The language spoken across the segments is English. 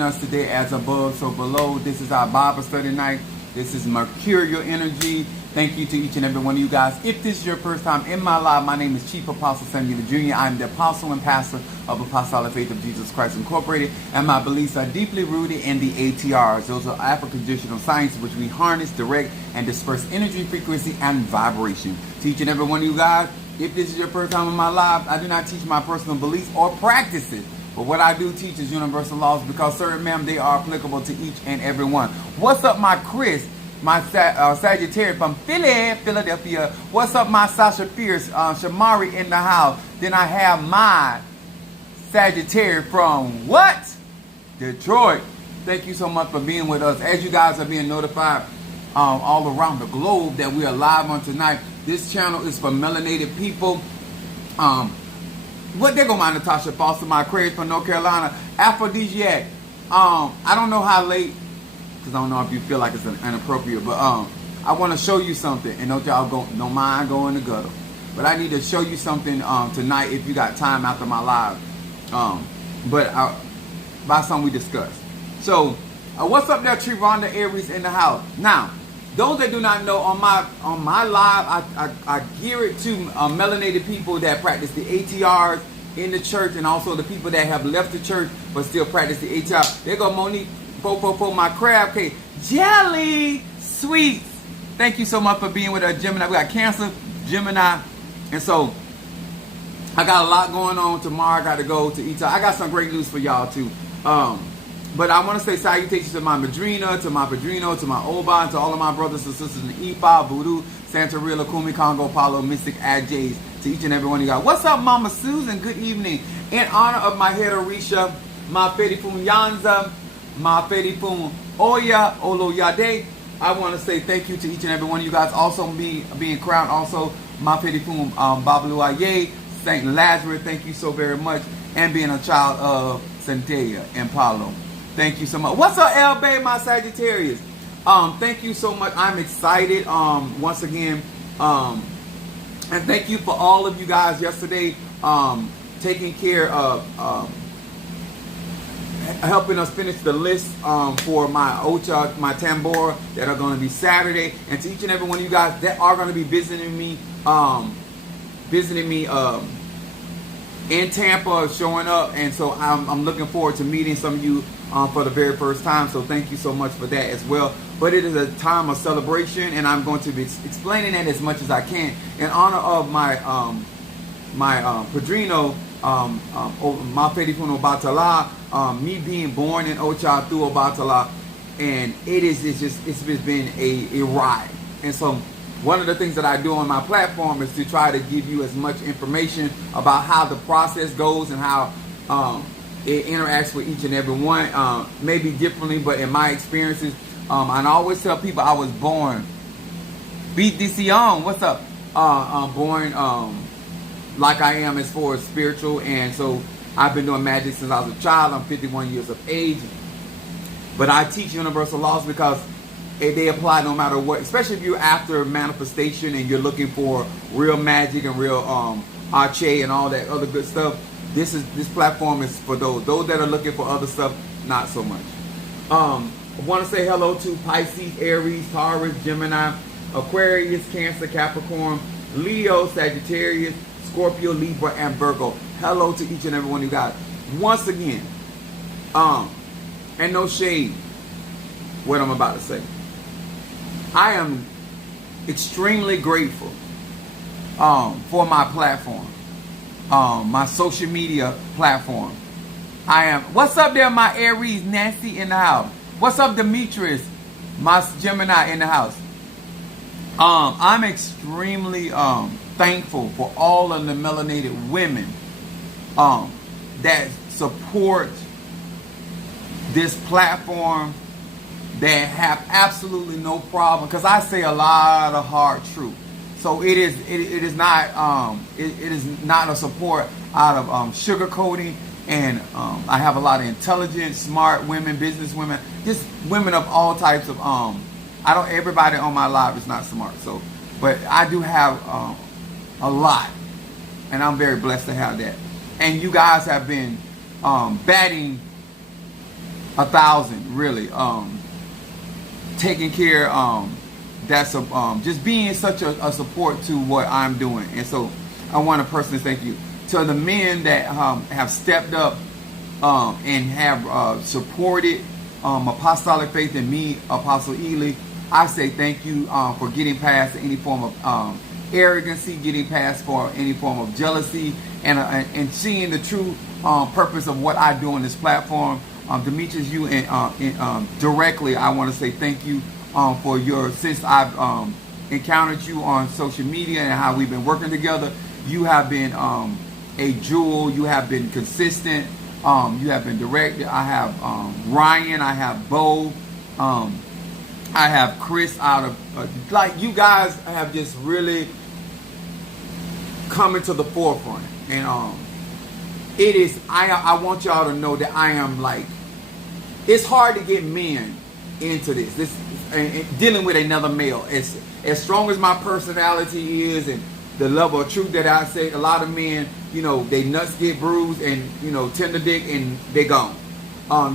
Us today as above, so below. This is our Bible study night. This is mercurial energy. Thank you to each and every one of you guys. If this is your first time in my life, my name is Chief Apostle Samuel Jr. I'm the apostle and pastor of Apostolic Faith of Jesus Christ Incorporated, and my beliefs are deeply rooted in the ATRs. Those are African traditional science, which we harness, direct, and disperse energy, frequency, and vibration. To each and every one of you guys, if this is your first time in my life, I do not teach my personal beliefs or practices. But what I do teach is universal laws because, sir, ma'am, they are applicable to each and every one. What's up, my Chris, my Sagittarius from Philadelphia? What's up, my Sasha Fierce, Shamari in the house? Then I have my Sagittarius from what? Detroit. Thank you so much for being with us. As you guys are being notified all around the globe that we are live on tonight, this channel is for melanated people. What they go, my Natasha Foster, my Craig from North Carolina, aphrodisiac. I don't know how late, because I don't know if you feel like it's inappropriate, but I want to show you something, and don't mind going to gutter. But I need to show you something tonight if you got time after my live. By something we discussed. So, what's up there, Trivonda Aries in the house? Now, those that do not know, on my live, I gear it to melanated people that practice the ATRs in the church, and also the people that have left the church but still practice the ATR. There go Monique, my crab cake, jelly sweets. Thank you so much for being with us, Gemini. We got Cancer, Gemini, and so I got a lot going on tomorrow. I got to go to ATR. I got some great news for y'all too. But I want to say salutations to my Madrina, to my Padrino, to my Oba, and to all of my brothers and sisters in Ifa, Voodoo, Santeria, Lakumi, Congo, Palo, Mystic, Adjays, to each and every one of you guys. What's up, Mama Susan? Good evening. In honor of my head Orisha, my Fedifun Yanza, my Fedifun Oya, Olo Yade, I want to say thank you to each and every one of you guys. Also being crowned, also my Fedifun Babalu Aye, Saint Lazarus, thank you so very much, and being a child of Centella and Palo. Thank you so much. What's up, El Bay, my Sagittarius? Thank you so much. I'm excited once again. And thank you for all of you guys yesterday taking care of helping us finish the list for my Ocha, my Tambora that are going to be Saturday. And to each and every one of you guys that are going to be visiting me in Tampa, showing up. And so I'm looking forward to meeting some of you for the very first time, so thank you so much for that as well. But it is a time of celebration, and I'm going to be explaining that as much as I can in honor of my Padrino, my Fedifun Obatala, me being born in Ocha through Obatala, and it's been a ride. And so one of the things that I do on my platform is to try to give you as much information about how the process goes and how it interacts with each and every one, maybe differently, but in my experiences, and I always tell people I was born, BDC on, what's up? Born like I am as far as spiritual, and so I've been doing magic since I was a child. I'm 51 years of age, but I teach universal laws because they apply no matter what, especially if you're after manifestation and you're looking for real magic and real arche and all that other good stuff. This platform is for those that are looking for other stuff, not so much. I want to say hello to Pisces, Aries, Taurus, Gemini, Aquarius, Cancer, Capricorn, Leo, Sagittarius, Scorpio, Libra, and Virgo. Hello to each and every one of you guys. Once again, and no shade what I'm about to say. I am extremely grateful for my platform. My social media platform. What's up there, my Aries, Nancy in the house? What's up, Demetrius, my Gemini in the house? I'm extremely thankful for all of the melanated women that support this platform, that have absolutely no problem, because I say a lot of hard truth. So it is not a support out of sugarcoating, and I have a lot of intelligent, smart women, business women, just women of all types of everybody on my live is not smart, so but I do have a lot, and I'm very blessed to have that. And you guys have been batting 1,000 really. Taking care, that's just being such a support to what I'm doing. And so I want to personally thank you to the men that have stepped up and have supported Apostolic Faith and me, Apostle Ely. I say thank you for getting past any form of arrogancy, getting past for any form of jealousy, and seeing the true purpose of what I do on this platform. Demetrius, you and directly, I want to say thank you for since I've encountered you on social media and how we've been working together. You have been a jewel. You have been consistent. You have been direct. I have Ryan. I have Bo. I have Chris out of like you guys have just really coming to the forefront, and it is. I want y'all to know that I am like. It's hard to get men into this and dealing with another male. As strong as my personality is and the level of truth that I say, a lot of men, they nuts get bruised and, tender dick and they gone.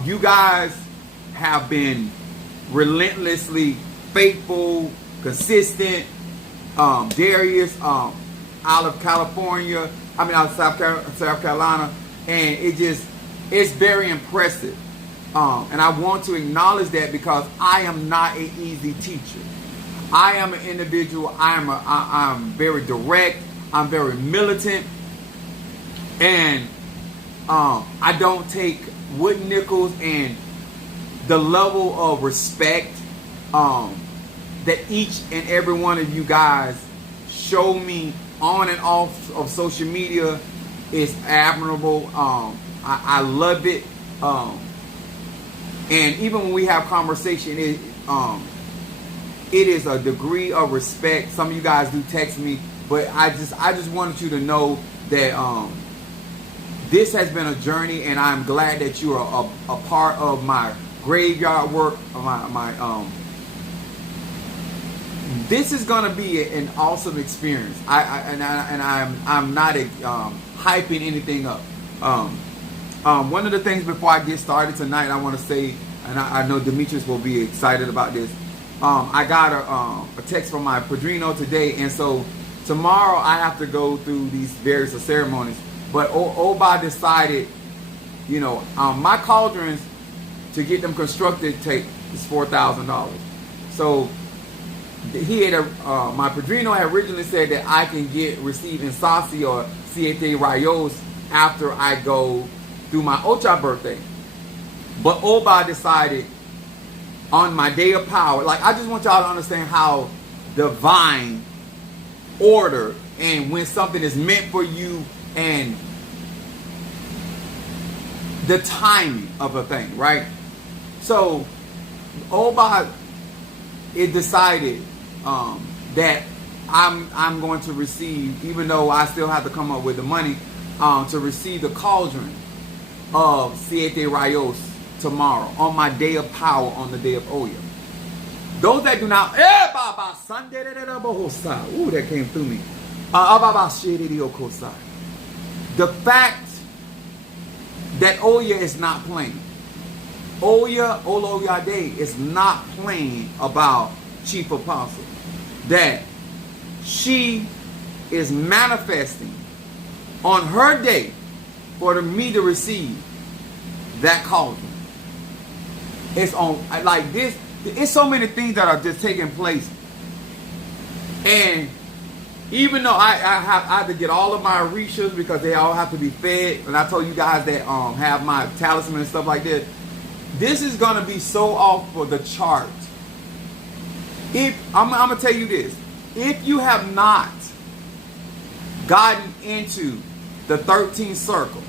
You guys have been relentlessly faithful, consistent. Darius, out of California, out of South Carolina, and it's very impressive. And I want to acknowledge that because I am not an easy teacher. I am an individual. I'm very direct. I'm very militant, and I don't take wood nickels. And the level of respect that each and every one of you guys show me on and off of social media is admirable. I love it. And even when we have conversation, it is a degree of respect. Some of you guys do text me, but I just wanted you to know that this has been a journey, and I'm glad that you are a part of my graveyard work. This is gonna be an awesome experience. I'm not hyping anything up. One of the things before I get started tonight, I want to say, and I know Demetrius will be excited about this. I got a text from my padrino today, and so tomorrow I have to go through these various ceremonies. But Oba decided, my cauldrons to get them constructed is $4,000. So he had my padrino had originally said that I can receive insasi or siete rayos after I go through my Ocha birthday. But Oba decided on my day of power. Like, I just want y'all to understand how divine order and when something is meant for you and the timing of a thing, right? So Oba decided that I'm going to receive, even though I still have to come up with the money, to receive the cauldron of Siete Rayos tomorrow on my day of power, on the day of Oya. Those that do not, ooh, that came through me. The fact that Oya is not playing, Oya Oloyade is not playing about Chief Apostle, that she is manifesting on her day for me to receive that cauldron. It's on like this. It's so many things that are just taking place, and even though I have to get all of my orishas because they all have to be fed, and I told you guys that have my talisman and stuff like this. This is gonna be so off for the chart. If I'm gonna tell you this, if you have not gotten into the 13th circle,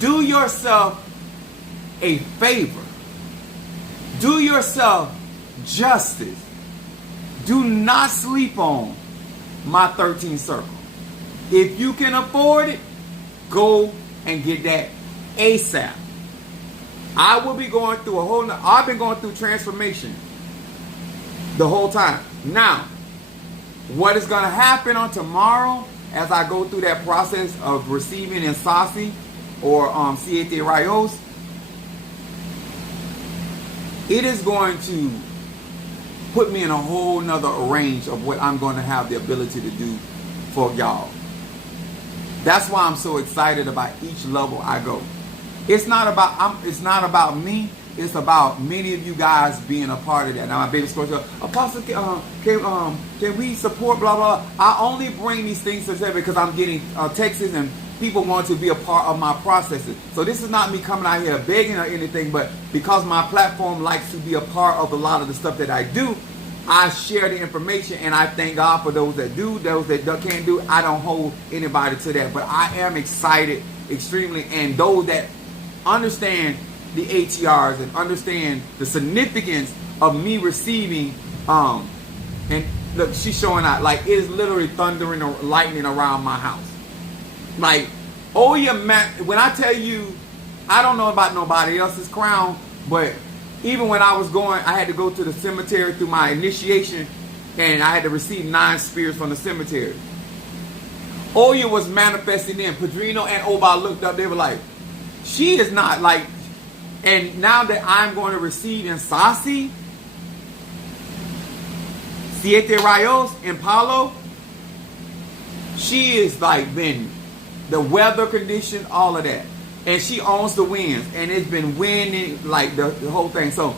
do yourself a favor. Do yourself justice. Do not sleep on my 13th circle. If you can afford it, go and get that ASAP. I will be going through I've been going through transformation the whole time. Now, what is going to happen on tomorrow as I go through that process of receiving Insasi or Siete Rayos, it is going to put me in a whole nother range of what I'm going to have the ability to do for y'all. That's why I'm so excited about each level I go. It's not about me. It's about many of you guys being a part of that. Now, my baby squirrel, Apostle, can we support blah, blah, blah. I only bring these things to them because I'm getting texts and people want to be a part of my processes. So this is not me coming out here begging or anything, but because my platform likes to be a part of a lot of the stuff that I do, I share the information, and I thank God for those that do, those that can't do. I don't hold anybody to that, but I am excited extremely, and those that understand the ATRs and understand the significance of me receiving, and look, she's showing out like it is literally thundering or lightning around my house. Like, oh yeah, man, when I tell you, I don't know about nobody else's crown, but even when I was going, I had to go to the cemetery through my initiation, and I had to receive 9 spirits from the cemetery. Oya was manifesting then. Padrino and Oba looked up, they were like, she is not like, and now that I'm going to receive in Sasi, Siete Rayos, in Palo, she is like been the weather condition, all of that. And she owns the winds, and it's been winning like the whole thing. So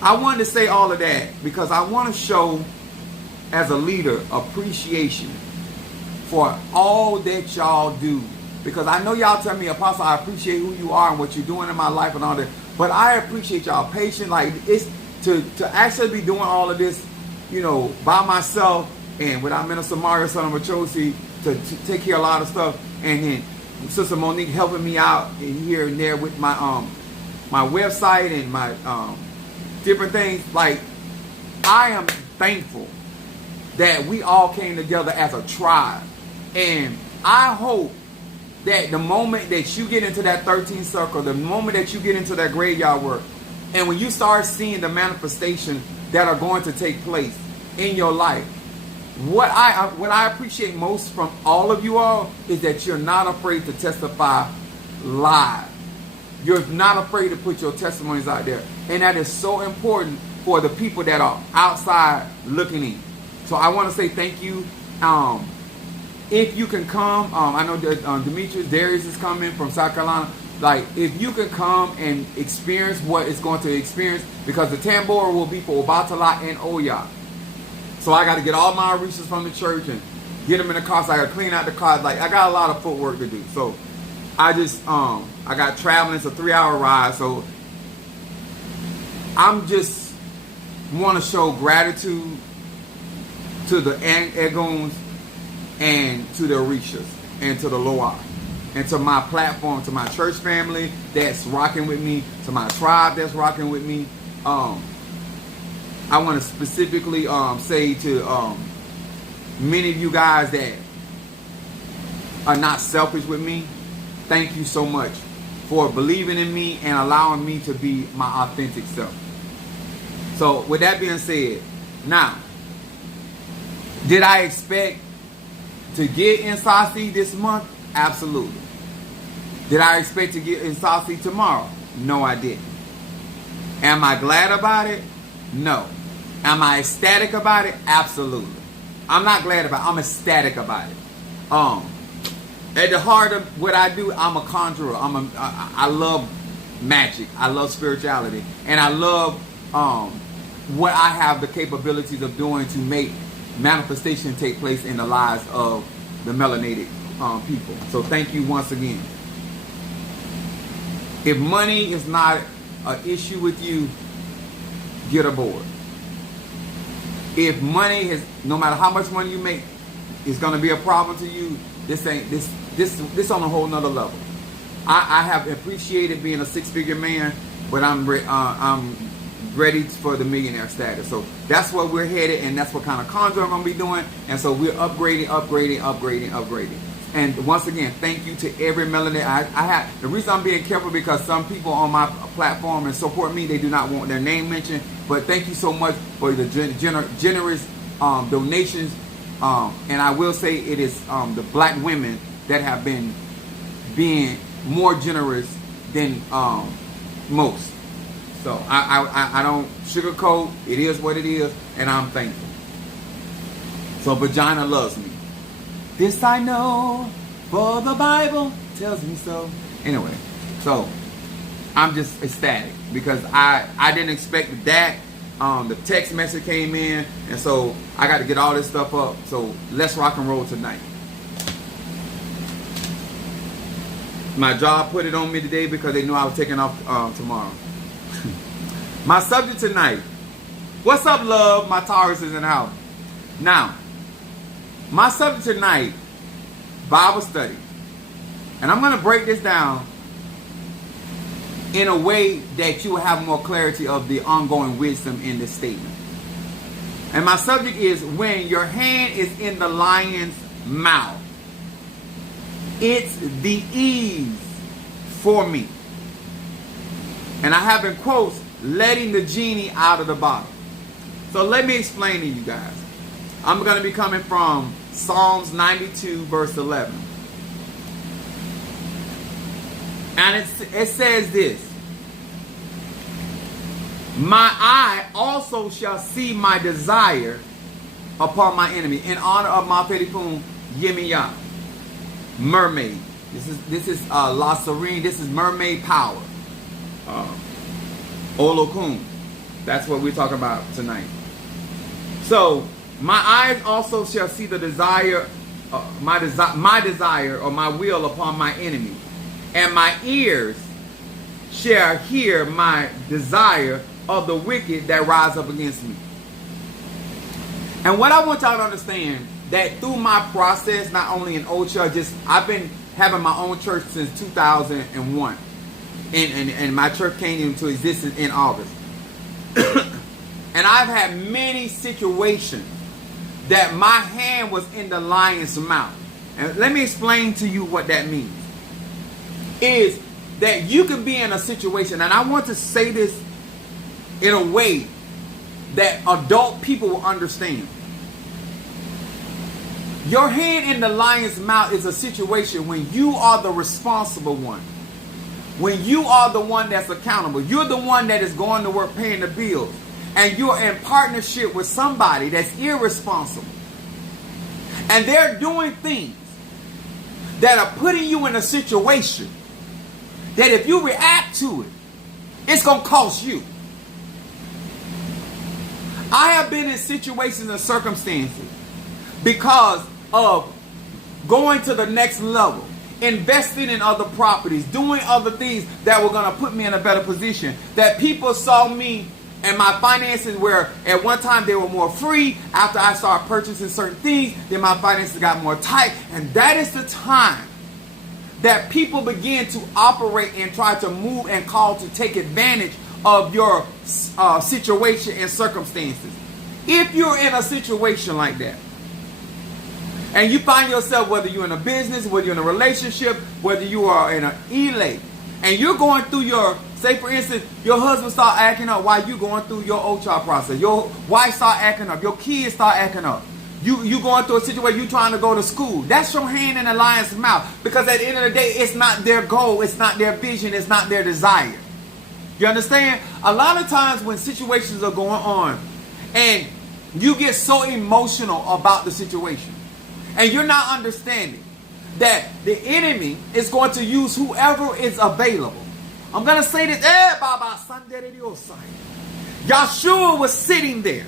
I wanted to say all of that because I want to show, as a leader, appreciation for all that y'all do. Because I know y'all tell me, Apostle, I appreciate who you are and what you're doing in my life and all that. But I appreciate y'all patience. Like, it's to actually be doing all of this, you know, by myself and without Minister Mario, son of Machosi, to take care of a lot of stuff, and then Sister Monique helping me out here and there with my my website and my different things. Like, I am thankful that we all came together as a tribe, and I hope that the moment that you get into that 13th circle, the moment that you get into that graveyard work, and when you start seeing the manifestation that are going to take place in your life, what I appreciate most from all of you all is that you're not afraid to testify live. You're not afraid to put your testimonies out there. And that is so important for the people that are outside looking in. So I want to say thank you. If you can come, I know that Demetrius, Darius is coming from South Carolina. Like, if you can come and experience what it's going to experience, because the Tambora will be for Obatala and Oya. So I got to get all my resources from the church and get them in the car. So I got to clean out the car. Like, I got a lot of footwork to do. So I just, I got traveling. It's a 3-hour ride. So I'm just want to show gratitude to the Egons and to the Orishas and to the Loa and to my platform, to my church family that's rocking with me, to my tribe that's rocking with me. I want to specifically say to many of you guys that are not selfish with me, thank you so much for believing in me and allowing me to be my authentic self. So with that being said, now, did I expect to get in Sasi this month? Absolutely. Did I expect to get in Sasi tomorrow? No, I didn't. Am I glad about it? No. Am I ecstatic about it? Absolutely. I'm not glad about it. I'm ecstatic about it. At the heart of what I do, I'm a conjurer. I love magic. I love spirituality. And I love what I have the capabilities of doing to make manifestation take place in the lives of the melanated people. So thank you once again. If money is not an issue with you, get aboard. If money is, no matter how much money you make, is going to be a problem to you, this on a whole nother level. I have appreciated being a 6-figure man, but I'm ready for the millionaire status. So that's where we're headed, and that's what kind of conjuring I'm going to be doing. And so we're upgrading. And once again, thank you to every melanated. I have the reason I'm being careful because some people on my platform and support me, they do not want their name mentioned. But thank you so much for the generous donations. And I will say it is the black women that have been being more generous than most. So I don't sugarcoat. It is what it is, and I'm thankful. So vagina loves me. This I know, for the Bible tells me so. Anyway, so I'm just ecstatic because I didn't expect that. The text message came in, and so I got to get all this stuff up. So let's rock and roll tonight. My job put it on me today because they knew I was taking off tomorrow. My subject tonight. What's up, love? My Taurus is in the house. Now, my subject tonight, Bible study. And I'm going to break this down in a way that you will have more clarity of the ongoing wisdom in this statement. And my subject is when your hand is in the lion's mouth. It's the ease for me. And I have in quotes, letting the genie out of the bottle. So let me explain to you guys. I'm going to be coming from Psalms 92 verse 11. And it says this. My eye also shall see my desire upon my enemy. In honor of my Petipun Yemiya. Mermaid. This is La Serene. This is mermaid power. Olokun. That's what we're talking about tonight. So my eyes also shall see the desire, my desire or my will upon my enemy, and my ears shall hear my desire of the wicked that rise up against me. And what I want y'all to understand, that through my process, not only in old church, I've been having my own church since 2001. And my church came into existence in August. And I've had many situations that my hand was in the lion's mouth. And let me explain to you what that means. Is that you can be in a situation, and I want to say this in a way that adult people will understand. Your hand in the lion's mouth is a situation when you are the responsible one. When you are the one that's accountable. You're the one that is going to work paying the bills. And you're in partnership with somebody that's irresponsible. And they're doing things that are putting you in a situation that if you react to it, it's going to cost you. I have been in situations and circumstances because of going to the next level, investing in other properties, doing other things that were going to put me in a better position. That people saw me and my finances where at one time they were more free. After I started purchasing certain things, then my finances got more tight. And that is the time that people begin to operate and try to move and call to take advantage of your situation and circumstances. If you're in a situation like that, and you find yourself, whether you're in a business, whether you're in a relationship, whether you are in an elate, and you're going through your, say for instance, your husband start acting up while you going through your OCHA process. Your wife start acting up. Your kids start acting up. You going through a situation, you trying to go to school. That's your hand in the lion's mouth. Because at the end of the day, it's not their goal. It's not their vision. It's not their desire. You understand? A lot of times when situations are going on and you get so emotional about the situation and you're not understanding that the enemy is going to use whoever is available. I'm going to say this. Yahshua was sitting there.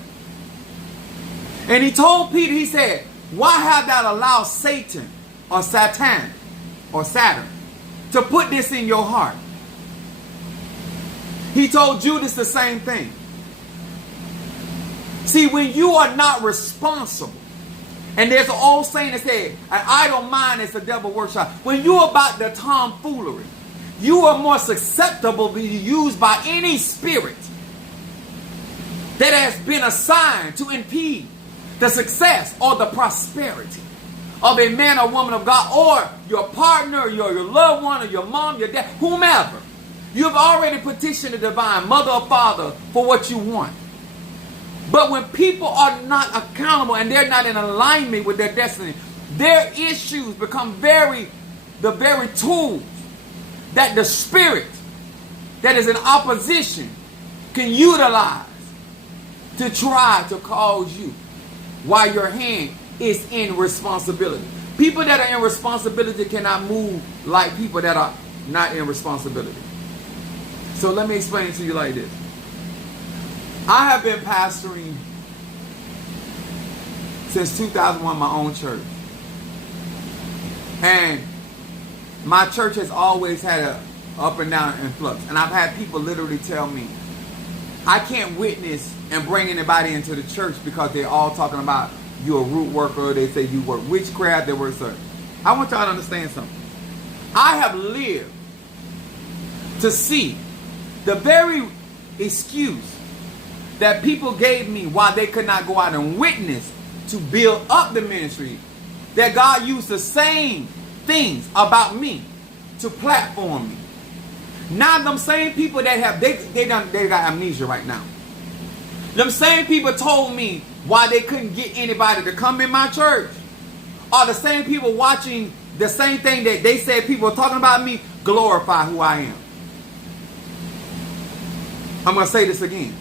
And he told Peter, he said, why have thou allowed Satan or Satan or Saturn to put this in your heart? He told Judas the same thing. See, when you are not responsible, and there's an old saying that says, an idle mind is the devil workshop. When you're about the tomfoolery, you are more susceptible to be used by any spirit that has been assigned to impede the success or the prosperity of a man or woman of God, or your partner, your loved one, or your mom, your dad, whomever. You've already petitioned the divine mother or father for what you want. But when people are not accountable and they're not in alignment with their destiny, their issues become the very tools that the spirit that is in opposition can utilize to try to cause you while your hand is in responsibility. People that are in responsibility cannot move like people that are not in responsibility. So let me explain it to you like this. I have been pastoring since 2001, my own church. And my church has always had a up and down influx. And I've had people literally tell me, I can't witness and bring anybody into the church because they're all talking about you're a root worker. They say you work witchcraft. They work certain. I want y'all to understand something. I have lived to see the very excuse that people gave me why they could not go out and witness to build up the ministry, that God used the same things about me to platform me. Now them same people that have they got amnesia right now. Them same people told me why they couldn't get anybody to come in my church. Are the same people watching the same thing that they said people are talking about me glorify who I am. I'm going to say this again.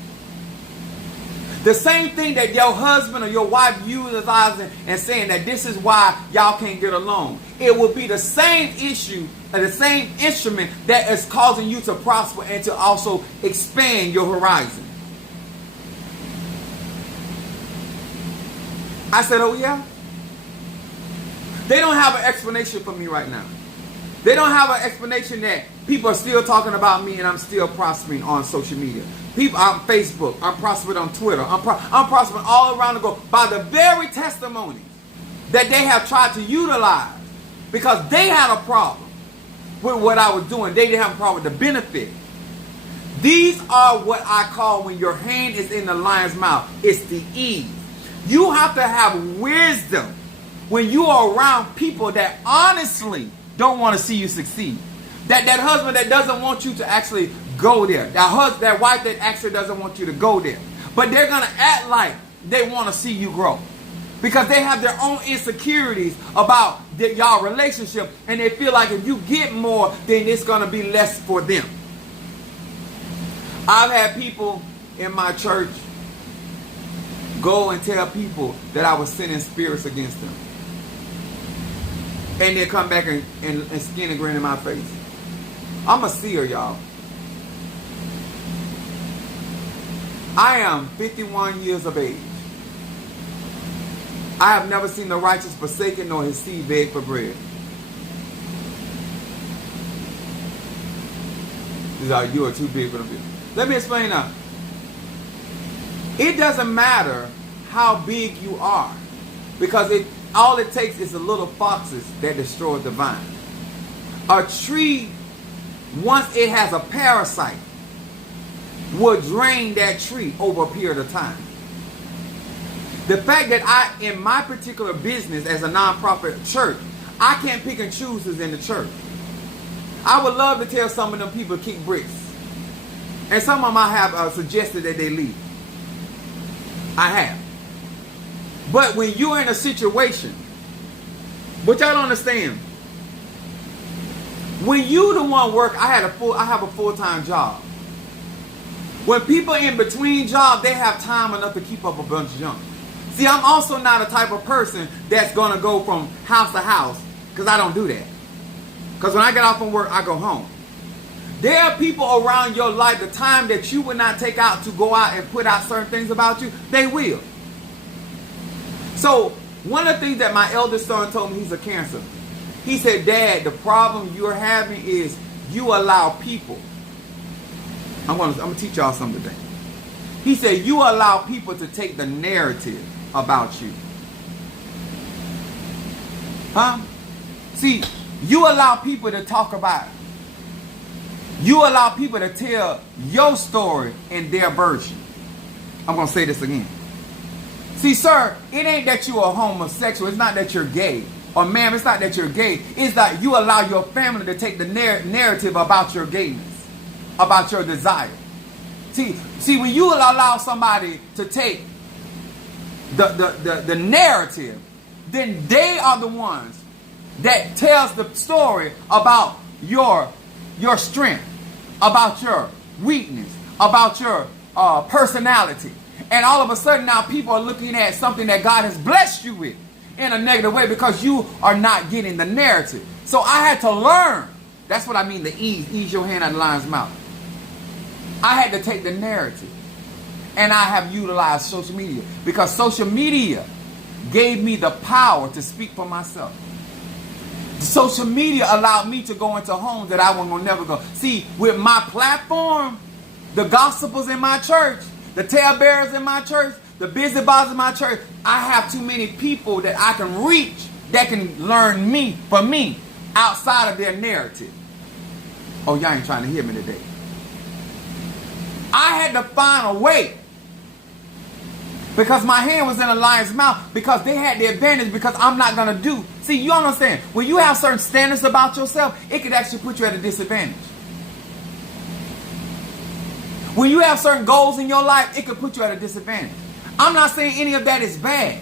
The same thing that your husband or your wife utilizing and saying that this is why y'all can't get along. It will be the same issue, or the same instrument that is causing you to prosper and to also expand your horizon. I said, oh yeah? They don't have an explanation for me right now. They don't have an explanation that people are still talking about me and I'm still prospering on social media. People on Facebook, I'm prospering on Twitter, I'm prospering all around the globe by the very testimonies that they have tried to utilize because they had a problem with what I was doing. They didn't have a problem with the benefit. These are what I call when your hand is in the lion's mouth. It's the ease. You have to have wisdom when you are around people that honestly don't want to see you succeed. That husband that doesn't want you to actually go there. That wife that actually doesn't want you to go there. But they're going to act like they want to see you grow. Because they have their own insecurities about y'all relationship. And they feel like if you get more, then it's going to be less for them. I've had people in my church go and tell people that I was sending spirits against them. And they come back and skin and grin in my face. I'm a seer, y'all. I am 51 years of age. I have never seen the righteous forsaken nor his seed beg for bread. You are too big for them. Let me explain now. It doesn't matter how big you are, because all it takes is the little foxes that destroy the vine. A tree, once it has a parasite, will drain that tree over a period of time. The fact that in my particular business as a nonprofit church, I can't pick and choose who's in the church. I would love to tell some of them people to kick bricks. And some of them I have suggested that they leave. I have. But when you're in a situation, but y'all don't understand, when you the one work, I have a full-time job. When people in between jobs, they have time enough to keep up a bunch of junk. See, I'm also not a type of person that's going to go from house to house, because I don't do that. Because when I get off from work, I go home. There are people around your life, the time that you would not take out to go out and put out certain things about you, they will. So, one of the things that my eldest son told me, he's a Cancer. He said, Dad, the problem you're having is you allow people. I'm gonna teach y'all something today. He said, you allow people to take the narrative about you. Huh? See, you allow people to talk about it. You allow people to tell your story in their version. I'm going to say this again. See, sir, it ain't that you are homosexual. It's not that you're gay. Or ma'am, it's not that you're gay. It's that you allow your family to take the narrative about your gayness, about your desire. See, when you allow somebody to take the narrative, then they are the ones that tells the story about your strength, about your weakness, about your personality. And all of a sudden now people are looking at something that God has blessed you with in a negative way because you are not getting the narrative. So I had to learn. That's what I mean, the ease your hand out of the lion's mouth. I had to take the narrative. And I have utilized social media because social media gave me the power to speak for myself. Social media allowed me to go into homes that I will never go. See, with my platform, the gospels in my church, the talebearers in my church, the busybodies in my church, I have too many people that I can reach that can learn me from me outside of their narrative. Oh, y'all ain't trying to hear me today. I had to find a way because my hand was in a lion's mouth because they had the advantage because I'm not going to do. See, you understand, when you have certain standards about yourself, it could actually put you at a disadvantage. When you have certain goals in your life, it could put you at a disadvantage. I'm not saying any of that is bad.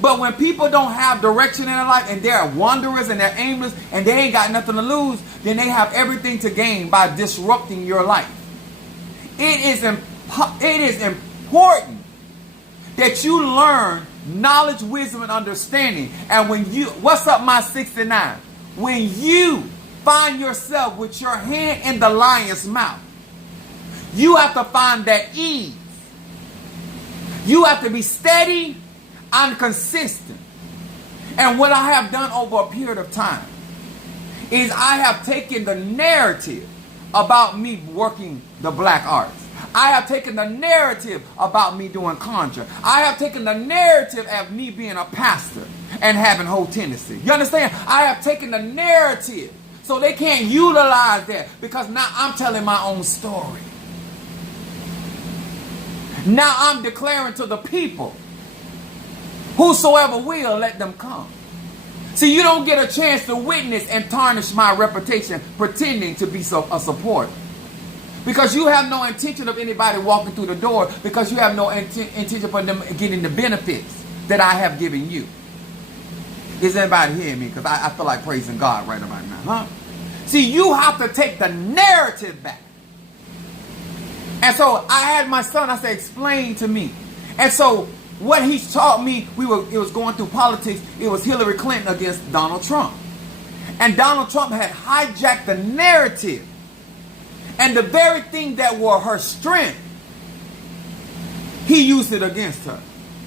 But when people don't have direction in their life and they're wanderers and they're aimless and they ain't got nothing to lose, then they have everything to gain by disrupting your life. It is important that you learn knowledge, wisdom, and understanding. And when you, what's up my 69? When you find yourself with your hand in the lion's mouth, you have to find that ease. You have to be steady and consistent. And what I have done over a period of time is I have taken the narrative about me working the black arts. I have taken the narrative about me doing conjure. I have taken the narrative of me being a pastor and having whole tendency. You understand? I have taken the narrative so they can't utilize that because now I'm telling my own story. Now I'm declaring to the people, whosoever will, let them come. See, you don't get a chance to witness and tarnish my reputation pretending to be a supporter. Because you have no intention of anybody walking through the door because you have no intention for them getting the benefits that I have given you. Is anybody hearing me? Because I feel like praising God right about now. Huh? See, you have to take the narrative back. And so I had my son, I said, explain to me. And so what he taught me, it was going through politics. It was Hillary Clinton against Donald Trump. And Donald Trump had hijacked the narrative. And the very thing that were her strength, he used it against her.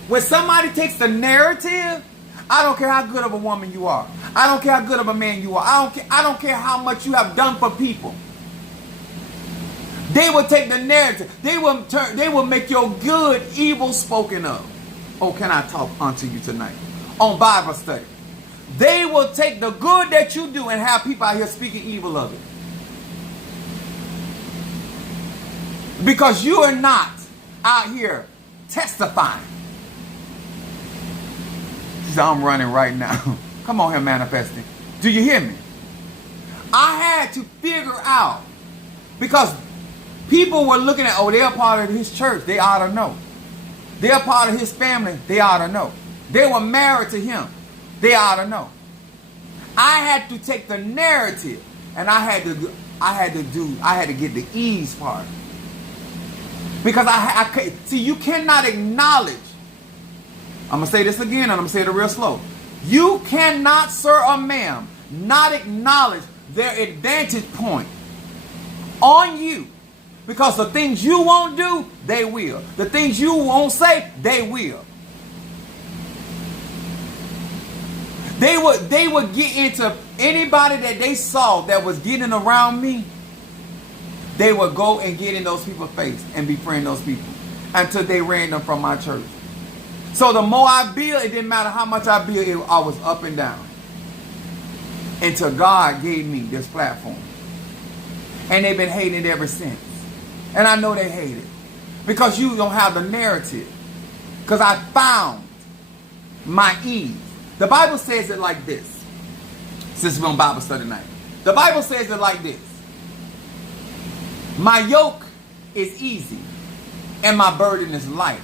When somebody takes the narrative, I don't care how good of a woman you are. I don't care how good of a man you are. I don't care how much you have done for people. They will take the narrative. They will make your good evil spoken of. Oh, can I talk unto you tonight? On Bible study. They will take the good that you do and have people out here speaking evil of it. Because you are not out here testifying. She said, I'm running right now. Come on here, manifesting. Do you hear me? I had to figure out because people were looking at, oh, they're part of his church. They ought to know. They're part of his family. They ought to know. They were married to him. They ought to know. I had to take the narrative and I had to get the ease part. Because see, you cannot acknowledge. I'm going to say this again and I'm going to say it real slow. You cannot, sir or ma'am, not acknowledge their advantage point on you. Because the things you won't do, they will. The things you won't say, they will. They would get into anybody that they saw that was getting around me. They would go and get in those people's face and befriend those people until they ran them from my church. So the more I build, it didn't matter how much I build, I was up and down. Until God gave me this platform. And they've been hating it ever since. And I know they hate it. Because you don't have the narrative. Because I found my ease. The Bible says it like this. Since we're on Bible study tonight. The Bible says it like this. My yoke is easy and my burden is light.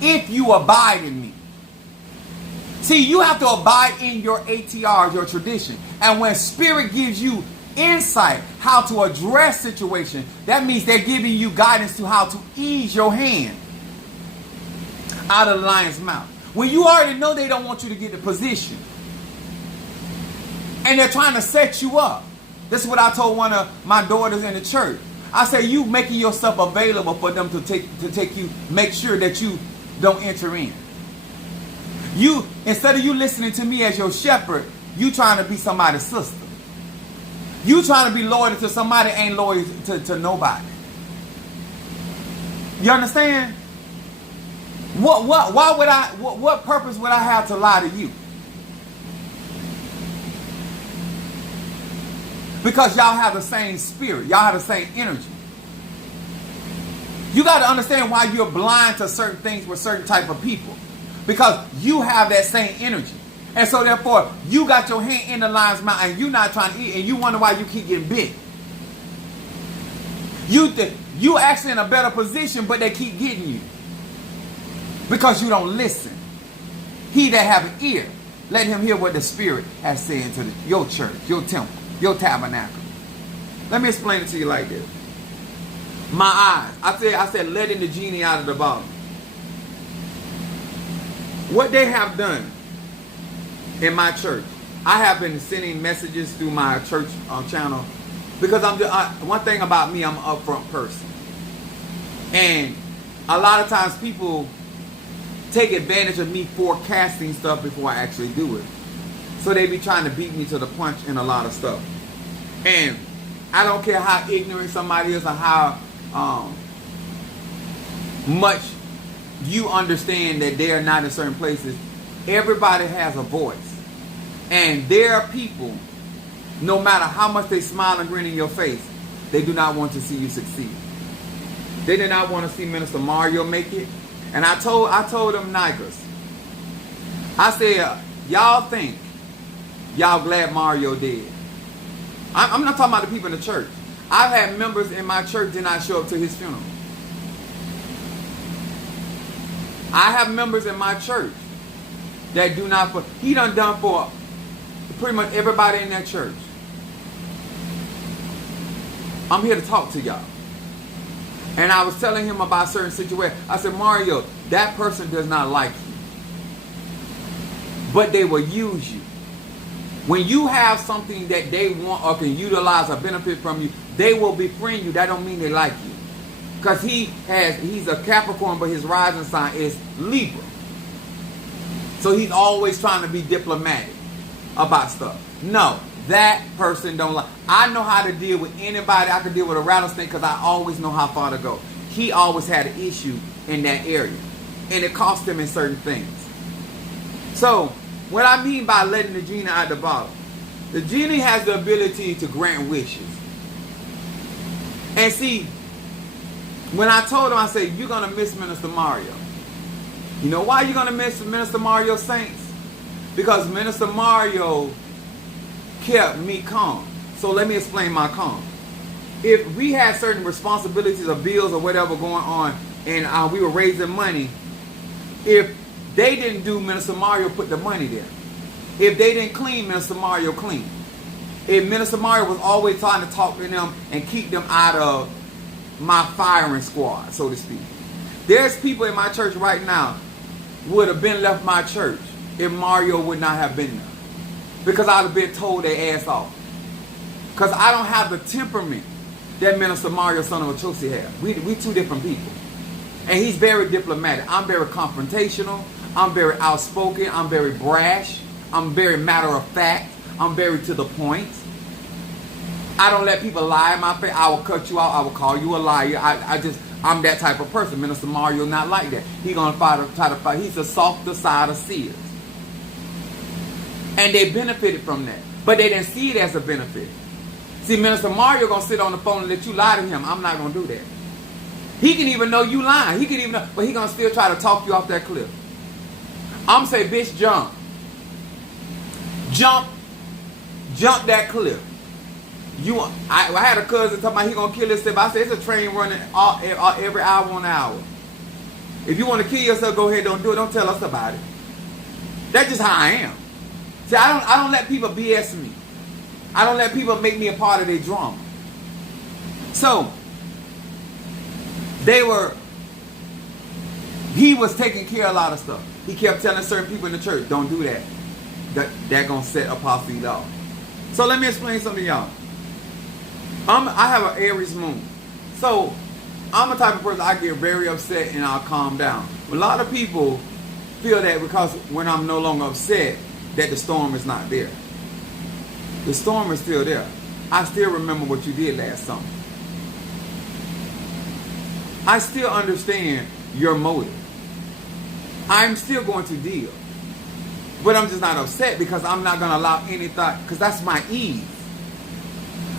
If you abide in me. See, you have to abide in your ATRs, your tradition. And when Spirit gives you insight how to address situation. That means they're giving you guidance to how to ease your hand out of the lion's mouth. When you already know they don't want you to get the position, and they're trying to set you up. This is what I told one of my daughters in the church. I said, you making yourself available for them to take you, make sure that you don't enter in. You, instead of you listening to me as your shepherd, you trying to be somebody's sister. You trying to be loyal to somebody ain't loyal to nobody. You understand? What purpose would I have to lie to you? Because y'all have the same spirit. Y'all have the same energy. You got to understand why you're blind to certain things with certain type of people. Because you have that same energy. And so therefore, you got your hand in the lion's mouth and you're not trying to eat, and you wonder why you keep getting bit. You actually in a better position, but they keep getting you. Because you don't listen. He that have an ear, let him hear what the Spirit has said to your church, your temple, your tabernacle. Let me explain it to you like this. My eyes. I said letting the genie out of the bottle. What they have done in my church, I have been sending messages through my church channel because one thing about me, I'm an upfront person. And a lot of times people take advantage of me forecasting stuff before I actually do it. So they be trying to beat me to the punch in a lot of stuff. And I don't care how ignorant somebody is or how much you understand that they are not in certain places. Everybody has a voice. And there are people, no matter how much they smile and grin in your face, they do not want to see you succeed. They did not want to see Minister Mario make it. And I told them niggas, I said, y'all think y'all glad Mario dead. I'm not talking about the people in the church. I've had members in my church did not show up to his funeral. I have members in my church that do not, he done for pretty much everybody in that church. I'm here to talk to y'all. And I was telling him about certain situations. I said, Mario, that person does not like you. But they will use you. When you have something that they want or can utilize or benefit from you, they will befriend you. That don't mean they like you. Because he's a Capricorn, but his rising sign is Libra. So he's always trying to be diplomatic about stuff. No, that person don't like. I know how to deal with anybody. I can deal with a rattlesnake because I always know how far to go. He always had an issue in that area. And it cost him in certain things. So, what I mean by letting the genie out the bottle. The genie has the ability to grant wishes. And see, when I told him, I said, you're going to miss Minister Mario. You know why you're going to miss Minister Mario, saints? Because Minister Mario kept me calm. So let me explain my calm. If we had certain responsibilities or bills or whatever going on and we were raising money, if they didn't do, Minister Mario put the money there. If they didn't clean, Minister Mario cleaned. If Minister Mario was always trying to talk to them and keep them out of my firing squad, so to speak. There's people in my church right now would have been left my church if Mario would not have been there. Because I'd have been told their ass off. Because I don't have the temperament that Minister Mario, son of Achosi, has. We two different people. And he's very diplomatic. I'm very confrontational. I'm very outspoken. I'm very brash. I'm very matter of fact. I'm very to the point. I don't let people lie in my face. I will cut you out. I will call you a liar. I'm that type of person. Minister Mario not like that. He's going to try to fight. He's the softer side of seers. And they benefited from that. But they didn't see it as a benefit. See, Minister Mario going to sit on the phone and let you lie to him. I'm not going to do that. He can even know you lying. He can even know, but he going to still try to talk you off that cliff. I'm going to say, bitch, jump. Jump that cliff. I had a cousin talking about he going to kill himself. I said, it's a train running every hour on hour. If you want to kill yourself, go ahead, don't do it. Don't tell us about it. That's just how I am. See, I don't let people BS me. I don't let people make me a part of their drama. So, he was taking care of a lot of stuff. He kept telling certain people in the church, don't do that. That gonna set apostasy off. So let me explain something to y'all. I have an Aries moon. So I'm the type of person, I get very upset and I'll calm down. A lot of people feel that because when I'm no longer upset, that the storm is not there. The storm is still there. I still remember what you did last summer. I still understand your motive. I'm still going to deal. But I'm just not upset because I'm not going to allow any thought, because that's my ease.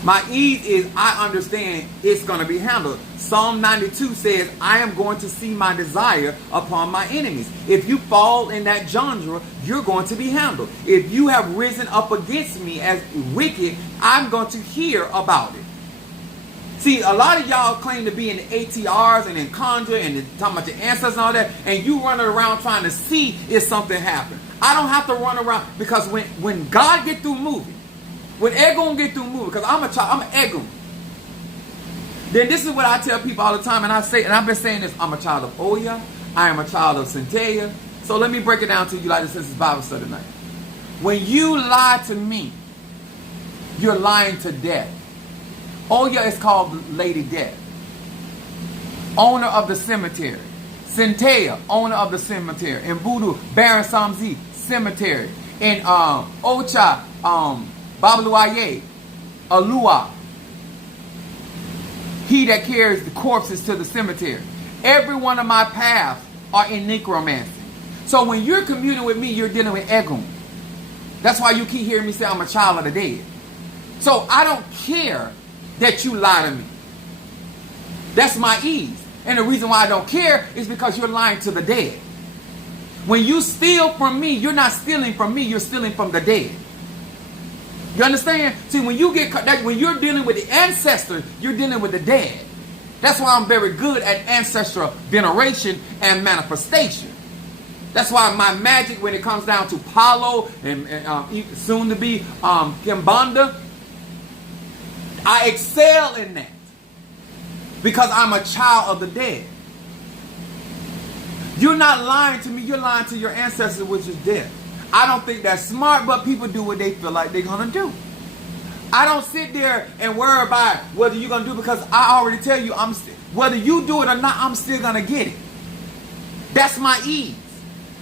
My ease is I understand it's going to be handled. Psalm 92 says, I am going to see my desire upon my enemies. If you fall in that genre, you're going to be handled. If you have risen up against me as wicked, I'm going to hear about it. See, a lot of y'all claim to be in the ATRs and in Conjure and talking about your ancestors and all that, and you running around trying to see if something happened. I don't have to run around, because when God get through moving, when Egon get through moving, because I'm a child, I'm an Egon. Then this is what I tell people all the time, and I've been saying this, I'm a child of Oya, I am a child of Centella. So let me break it down to you like this since it's Bible study night. When you lie to me, you're lying to death. Oya is called Lady Death, owner of the cemetery. Centella, owner of the cemetery. In Voodoo, Baron Samzi, cemetery. In Ocha, Babaluaye, Alua, he that carries the corpses to the cemetery. Every one of my paths are in necromancy. So when you're communing with me, you're dealing with Egun. That's why you keep hearing me say I'm a child of the dead. So I don't care that you lie to me. That's my ease. And the reason why I don't care is because you're lying to the dead. When you steal from me, you're not stealing from me, you're stealing from the dead. You understand? See, when you're dealing with the ancestors, you're dealing with the dead. That's why I'm very good at ancestral veneration and manifestation. That's why my magic, when it comes down to Palo and soon to be Kimbanda, I excel in that. Because I'm a child of the dead. You're not lying to me, you're lying to your ancestors, which is death. I don't think that's smart, but people do what they feel like they're going to do. I don't sit there and worry about whether you're going to do, because I already tell you, whether you do it or not, I'm still going to get it. That's my ease.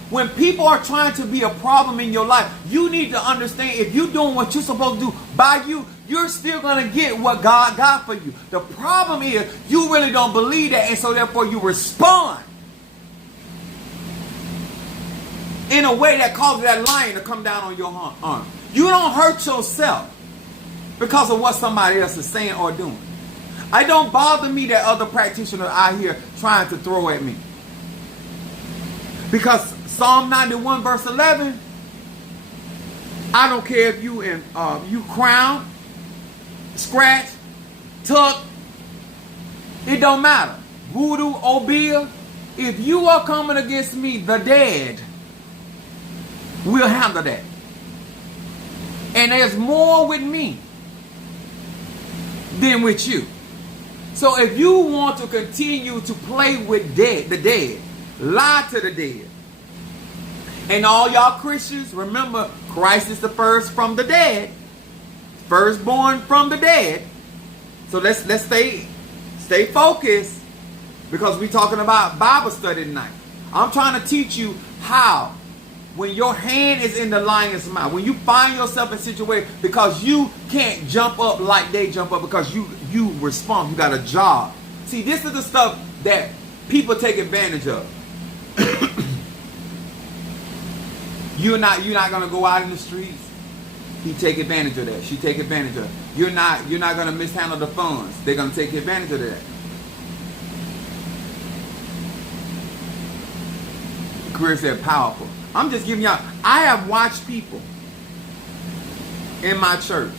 When people are trying to be a problem in your life, you need to understand, if you're doing what you're supposed to do by you, you're still going to get what God got for you. The problem is you really don't believe that, and so therefore you respond in a way that causes that lion to come down on your arm. You don't hurt yourself because of what somebody else is saying or doing. It don't bother me that other practitioners out here trying to throw at me. Because Psalm 91 verse 11, I don't care if you crown, scratch, tuck, it don't matter. Voodoo, Obia, if you are coming against me, the dead, we'll handle that. And there's more with me than with you. So if you want to continue to play with the dead, lie to the dead. And all y'all Christians, remember, Christ is the first from the dead. Firstborn from the dead. So let's stay focused, because we're talking about Bible study tonight. I'm trying to teach you how, when your hand is in the lion's mouth, when you find yourself in a situation, because you can't jump up like they jump up, because you respond, you got a job. See, this is the stuff that people take advantage of. You're not gonna go out in the streets. He take advantage of that. She take advantage of it. You're not gonna mishandle the funds. They're gonna take advantage of that. Career said powerful. I'm just giving y'all. I have watched people in my church.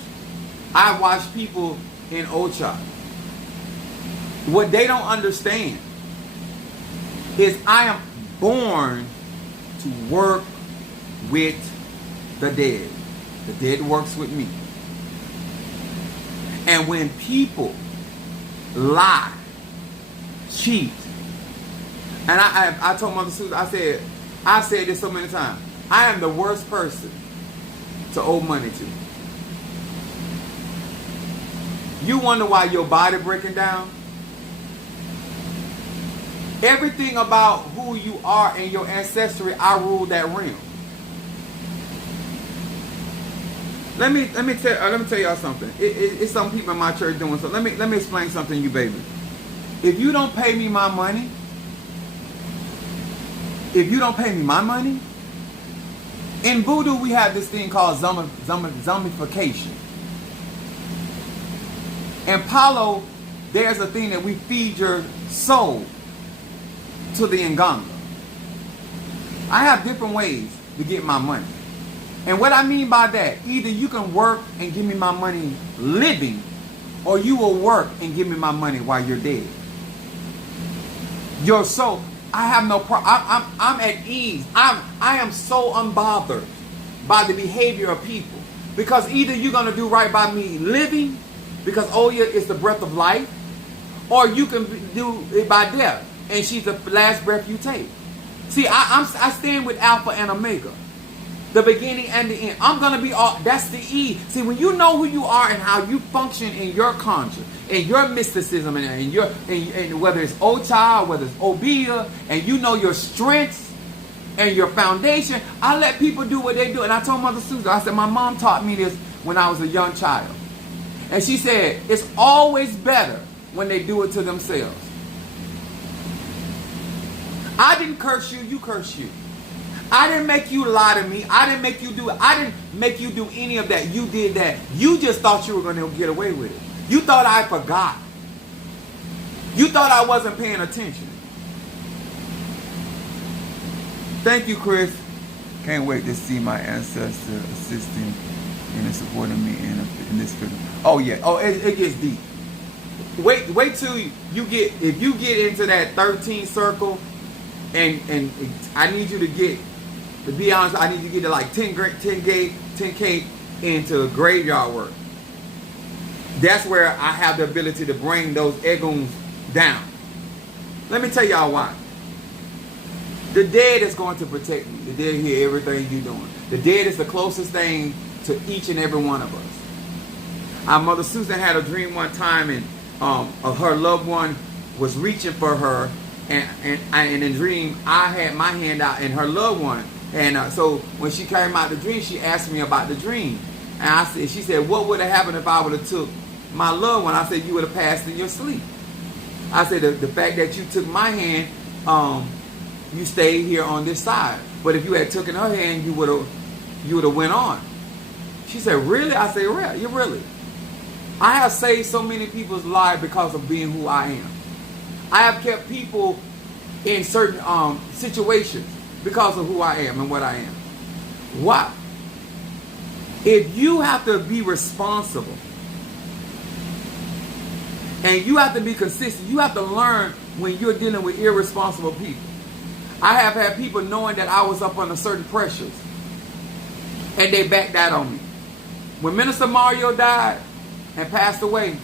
I've watched people in Ocha. What they don't understand is I am born to work with the dead. The dead works with me. And when people lie, cheat, and I told Mother Susan, I've said this so many times, I am the worst person to owe money to. You wonder why your body breaking down? Everything about who you are and your ancestry, I rule that realm. Let me tell y'all something. It's some people in my church doing so. Let me explain something to you, baby. If you don't pay me my money, in voodoo we have this thing called zombification. In Palo, there's a thing that we feed your soul to the Nganga. I have different ways to get my money. And what I mean by that, either you can work and give me my money living, or you will work and give me my money while you're dead. Your soul, I have no problem. I'm at ease. I am so unbothered by the behavior of people. Because either you're going to do right by me living, because Oya is the breath of life, or you can do it by death, and she's the last breath you take. See, I stand with Alpha and Omega, the beginning and the end. I'm going to be all, that's the E. See, when you know who you are and how you function in your conjure, in your mysticism, and whether it's Ota, whether it's Obia, and you know your strengths and your foundation, I let people do what they do. And I told Mother Susan, I said, my mom taught me this when I was a young child. And she said, it's always better when they do it to themselves. I didn't curse you, you cursed you. I didn't make you lie to me. I didn't make you do it. I didn't make you do any of that. You did that. You just thought you were going to get away with it. You thought I forgot. You thought I wasn't paying attention. Thank you, Chris. Can't wait to see my ancestor assisting and supporting me in this video. Oh yeah. Oh, it gets deep. Wait till you get, if you get into that 13 circle, and I need you to get, to be honest, I need you to get to like 10K into graveyard work. That's where I have the ability to bring those egoons down. Let me tell y'all why. The dead is going to protect me. The dead hear everything you're doing. The dead is the closest thing to each and every one of us. Our Mother Susan had a dream one time, and her loved one was reaching for her, and in the dream I had my hand out and her loved one, and so when she came out the dream, she asked me about the dream, and she said, what would have happened if I would have took my loved one? I said, you would have passed in your sleep. I said, the fact that you took my hand, you stayed here on this side, but if you had taken her hand, you would have went on. She said, really? I said, really? You really? I have saved so many people's lives because of being who I am. I have kept people in certain situations because of who I am and what I am. Why? If you have to be responsible and you have to be consistent, you have to learn when you're dealing with irresponsible people. I have had people knowing that I was up under certain pressures, and they backed out on me. When Minister Mario died and passed away,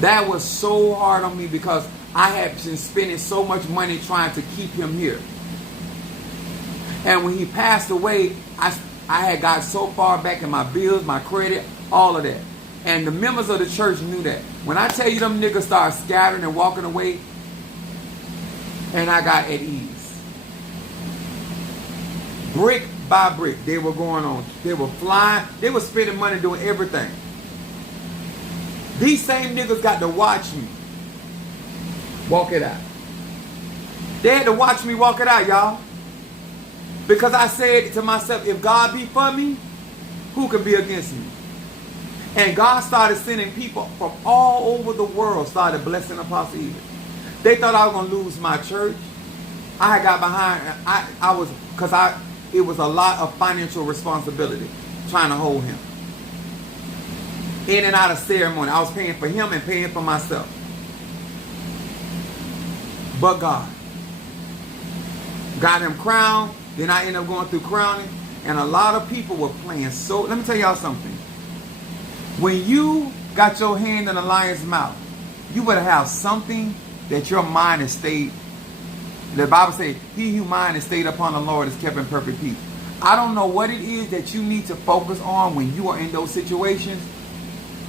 that was so hard on me because I had been spending so much money trying to keep him here. And when he passed away, I had got so far back in my bills, my credit, all of that. And the members of the church knew that. When I tell you them niggas started scattering and walking away, and I got at ease. Brick by brick, they were going on. They were flying. They were spending money doing everything. These same niggas got to watch me walk it out. They had to watch me walk it out, y'all. Because I said to myself, if God be for me, who can be against me? And God started sending people from all over the world, started blessing Apostle Eden. They thought I was going to lose my church. I got behind, it was a lot of financial responsibility trying to hold him. In and out of ceremony. I was paying for him and paying for myself. But God got him crowned. Then I ended up going through crowning. And a lot of people were playing so. Let me tell y'all something. When you got your hand in a lion's mouth, you better have something that your mind is stayed. The Bible says, he whose mind is stayed upon the Lord is kept in perfect peace. I don't know what it is that you need to focus on when you are in those situations,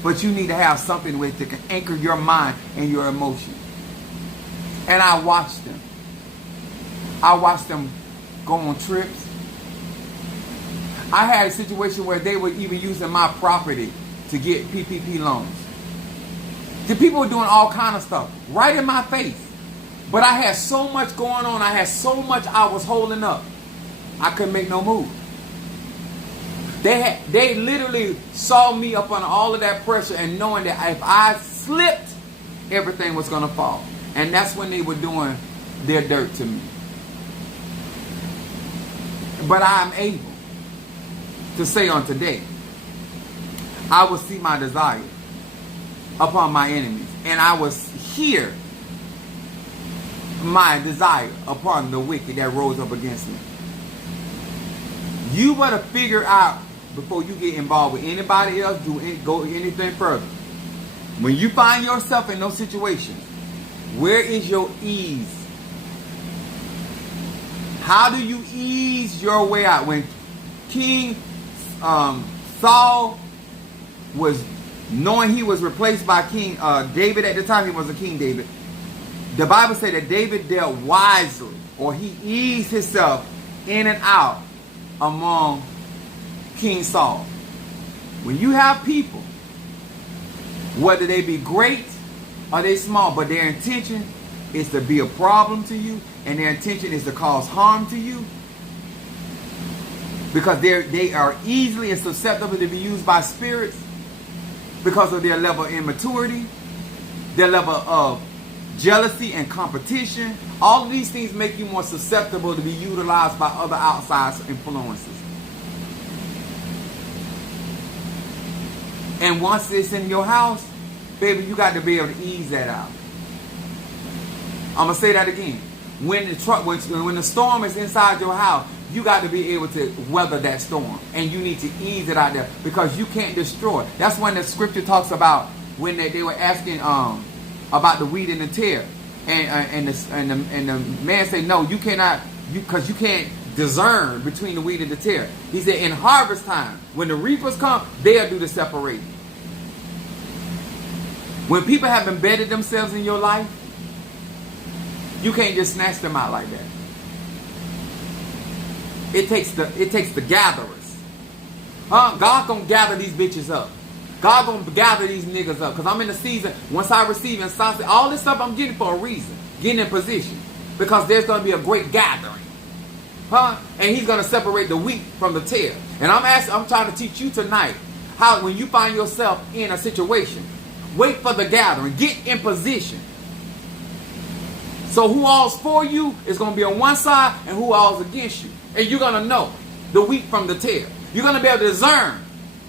but you need to have something with that can anchor your mind and your emotions. And I watched them. I watched them go on trips. I had a situation where they were even using my property to get PPP loans. The people were doing all kind of stuff right in my face. But I had so much going on. I had so much I was holding up. I couldn't make no move. They literally saw me up under all of that pressure and knowing that if I slipped, everything was going to fall. And that's when they were doing their dirt to me. But I am able to say on today, I will see my desire upon my enemies. And I will hear my desire upon the wicked that rose up against me. You better figure out before you get involved with anybody else, go anything further. When you find yourself in those situations, where is your ease? How do you ease your way out? When King Saul was knowing he was replaced by King David at the time, he wasn't King David. The Bible said that David dealt wisely, or he eased himself in and out among King Saul. When you have people, whether they be great or they small, but their intention is to be a problem to you, and their intention is to cause harm to you, because they are easily and susceptible to be used by spirits because of their level of immaturity, their level of jealousy and competition. All of these things make you more susceptible to be utilized by other outside influences. And once it's in your house, baby, you got to be able to ease that out. I'm going to say that again. When the storm is inside your house, you got to be able to weather that storm. And you need to ease it out there, because you can't destroy it. That's when the scripture talks about when they were asking about the wheat and the tare. And the man said, no, you cannot, because you can't discern between the wheat and the tare. He said, in harvest time, when the reapers come, they'll do the separating. When people have embedded themselves in your life, you can't just snatch them out like that. It takes the gatherers. God gonna gather these bitches up. God gonna gather these niggas up. Because I'm in the season, once I receive and start, all this stuff I'm getting for a reason. Getting in position. Because there's gonna be a great gathering. And he's gonna separate the wheat from the tare. And I'm trying to teach you tonight how, when you find yourself in a situation, wait for the gathering. Get in position. So who all's for you is going to be on one side, and who all's against you. And you're going to know the wheat from the tare. You're going to be able to discern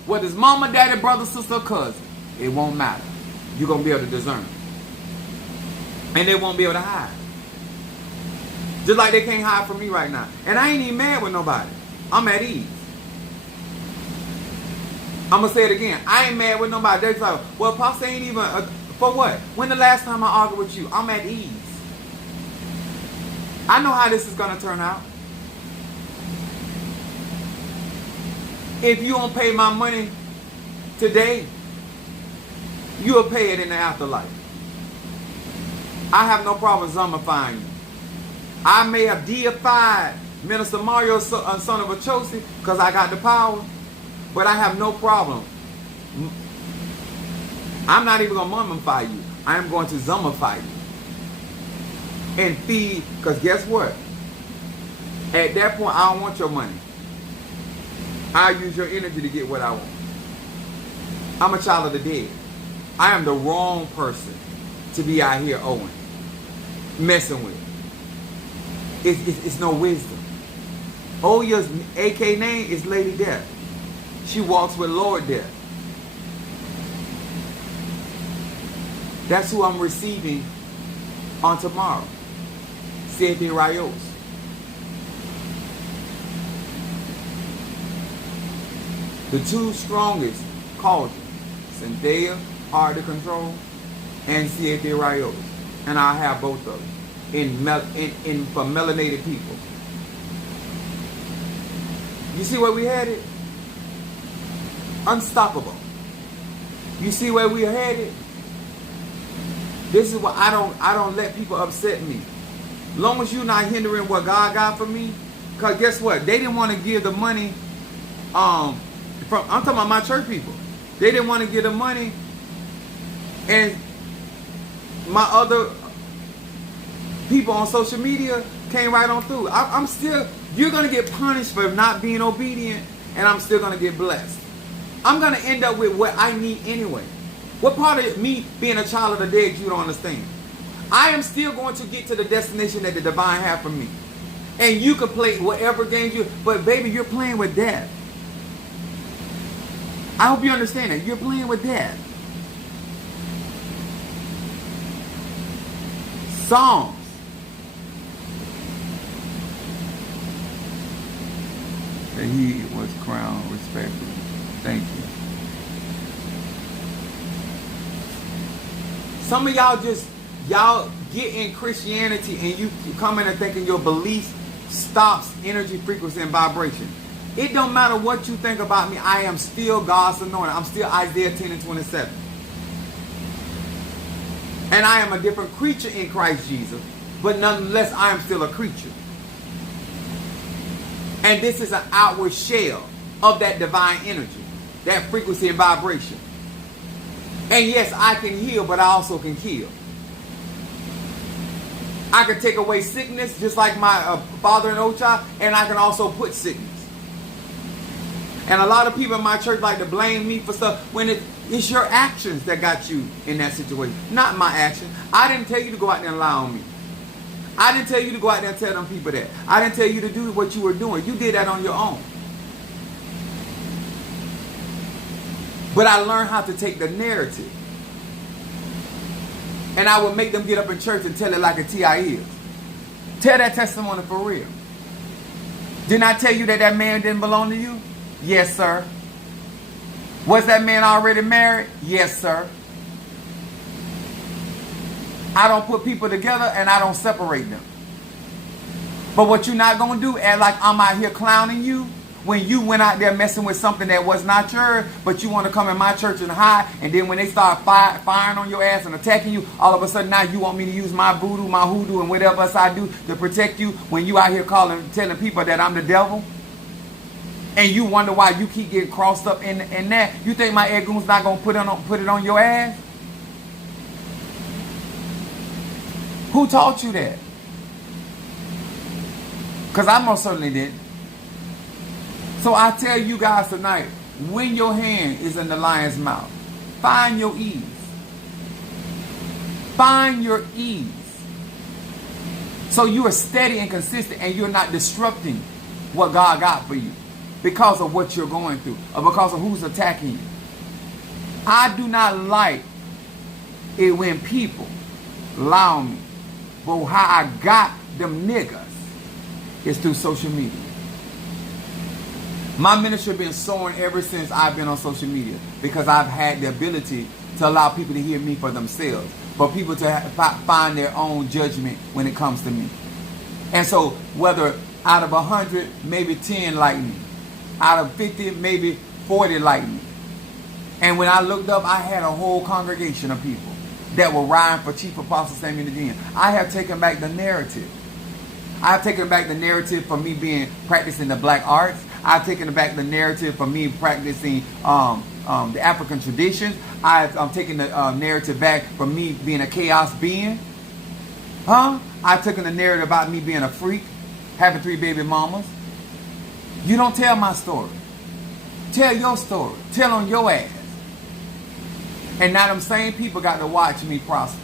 whether it's mama, daddy, brother, sister, or cousin. It won't matter. You're going to be able to discern. And they won't be able to hide. Just like they can't hide from me right now. And I ain't even mad with nobody. I'm at ease. I'm going to say it again. I ain't mad with nobody. They're like, well, Pops ain't even... for what? When the last time I argued with you? I'm at ease. I know how this is going to turn out. If you don't pay my money today, you'll pay it in the afterlife. I have no problem zummifying you. I may have deified Minister Mario, son of a Chosi, because I got the power, but I have no problem. I'm not even going to mummify you. I am going to zummify you. And feed, because guess what? At that point, I don't want your money. I'll use your energy to get what I want. I'm a child of the dead. I am the wrong person to be out here owing, messing with. It's no wisdom. Oya's AK name is Lady Death. She walks with Lord Death. That's who I'm receiving on tomorrow. Siete Rayos. The two strongest cauldrons, Zendaya hard to control, and siete rayos. And I have both of them for melanated people. You see where we headed? Unstoppable. You see where we headed? This is what I don't let people upset me. Long as you're not hindering what God got for me. Because guess what? They didn't want to give the money. I'm talking about my church people. They didn't want to give the money. And my other people on social media came right on through. I'm still, you're going to get punished for not being obedient. And I'm still going to get blessed. I'm going to end up with what I need anyway. What part of me being a child of the dead you don't understand? I am still going to get to the destination that the divine have for me. And you can play whatever games you, but baby, you're playing with death. I hope you understand that. You're playing with death. Psalms. That he was crowned respectfully. Thank you. Some of y'all get in Christianity and you come in and thinking your belief stops energy, frequency, and vibration. It don't matter what you think about me. I am still God's anointed. I'm still Isaiah 10 and 27. And I am a different creature in Christ Jesus. But nonetheless, I am still a creature. And this is an outward shell of that divine energy, that frequency and vibration. And yes, I can heal, but I also can kill. I can take away sickness, just like my father in Ocha, and I can also put sickness. And a lot of people in my church like to blame me for stuff when it's your actions that got you in that situation, not my action. I didn't tell you to go out there and lie on me. I didn't tell you to go out there and tell them people that. I didn't tell you to do what you were doing. You did that on your own. But I learned how to take the narrative. And I would make them get up in church and tell it like a T.I. is. Tell that testimony for real. Didn't I tell you that that man didn't belong to you? Yes, sir. Was that man already married? Yes, sir. I don't put people together and I don't separate them. But what you're not going to do, act like I'm out here clowning you when you went out there messing with something that was not yours, but you want to come in my church and hide, and then when they start firing on your ass and attacking you, all of a sudden now you want me to use my voodoo, my hoodoo, and whatever else I do to protect you when you out here telling people that I'm the devil? And you wonder why you keep getting crossed up in that? You think my Egun's not going to put it on your ass? Who taught you that? Because I most certainly didn't. So I tell you guys tonight, when your hand is in the lion's mouth, find your ease. Find your ease. So you are steady and consistent and you're not disrupting what God got for you because of what you're going through or because of who's attacking you. I do not like it when people lie on me. But how I got them niggas is through social media. My ministry has been soaring ever since I've been on social media because I've had the ability to allow people to hear me for themselves, for people to find their own judgment when it comes to me. And so whether out of 100, maybe 10 like me. Out of 50, maybe 40 like me. And when I looked up, I had a whole congregation of people that were riding for Chief Apostle Samuel again. I have taken back the narrative. I have taken back the narrative for me practicing the black arts. I've taken back the narrative for me practicing the African traditions. I'm taking the narrative back for me being a chaos being. I've taken the narrative about me being a freak, having 3 baby mamas. You don't tell my story. Tell your story. Tell on your ass. And now them same people got to watch me prosper.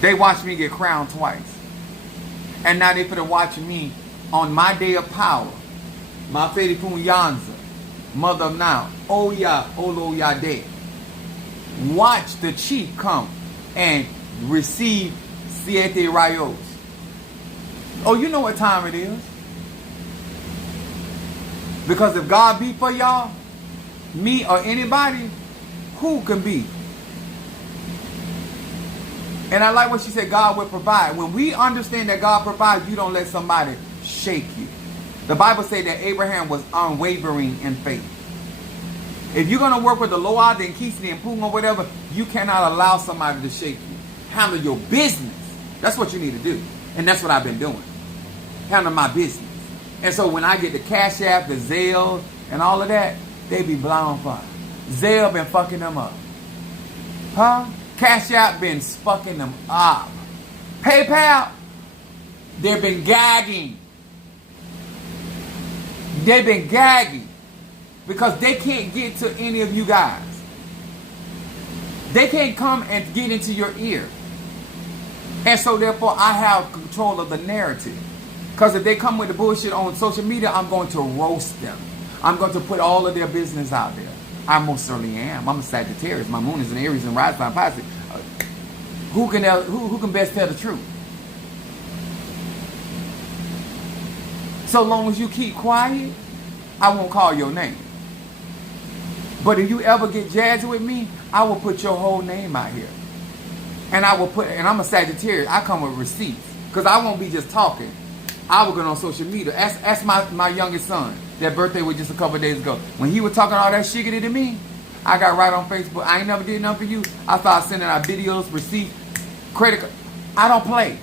They watched me get crowned twice. And now they finna watch me on my day of power. My Fedifun Yanza. Mother of now. Oya Olo Yade. Watch the chief come and receive Siete Rayos. Oh, you know what time it is. Because if God be for y'all, me or anybody, who can be? And I like what she said, God will provide. When we understand that God provides, you don't let somebody shake you. The Bible says that Abraham was unwavering in faith. If you're going to work with the Lord and Kisni and Pung or whatever, you cannot allow somebody to shake you. Handle your business. That's what you need to do. And that's what I've been doing. Handle my business. And so when I get the Cash App, the Zelle, and all of that, they be blown fire. Zelle been fucking them up. Huh? Cash App been fucking them up. PayPal, they've been gagging. They've been gagging. Because they can't get to any of you guys. They can't come and get into your ear. And so therefore I have control of the narrative. Because if they come with the bullshit on social media, I'm going to roast them. I'm going to put all of their business out there. I most certainly am. I'm a Sagittarius. My moon is in Aries and rise by Pisces. Who can best tell the truth? So long as you keep quiet, I won't call your name. But if you ever get jazzed with me, I will put your whole name out here. And I'm a Sagittarius. I come with receipts. Because I won't be just talking. I will go on social media. Ask my youngest son. Their birthday was just a couple of days ago. When he was talking all that shiggity to me, I got right on Facebook. I ain't never did nothing for you. I started sending out videos, receipts, credit card. I don't play.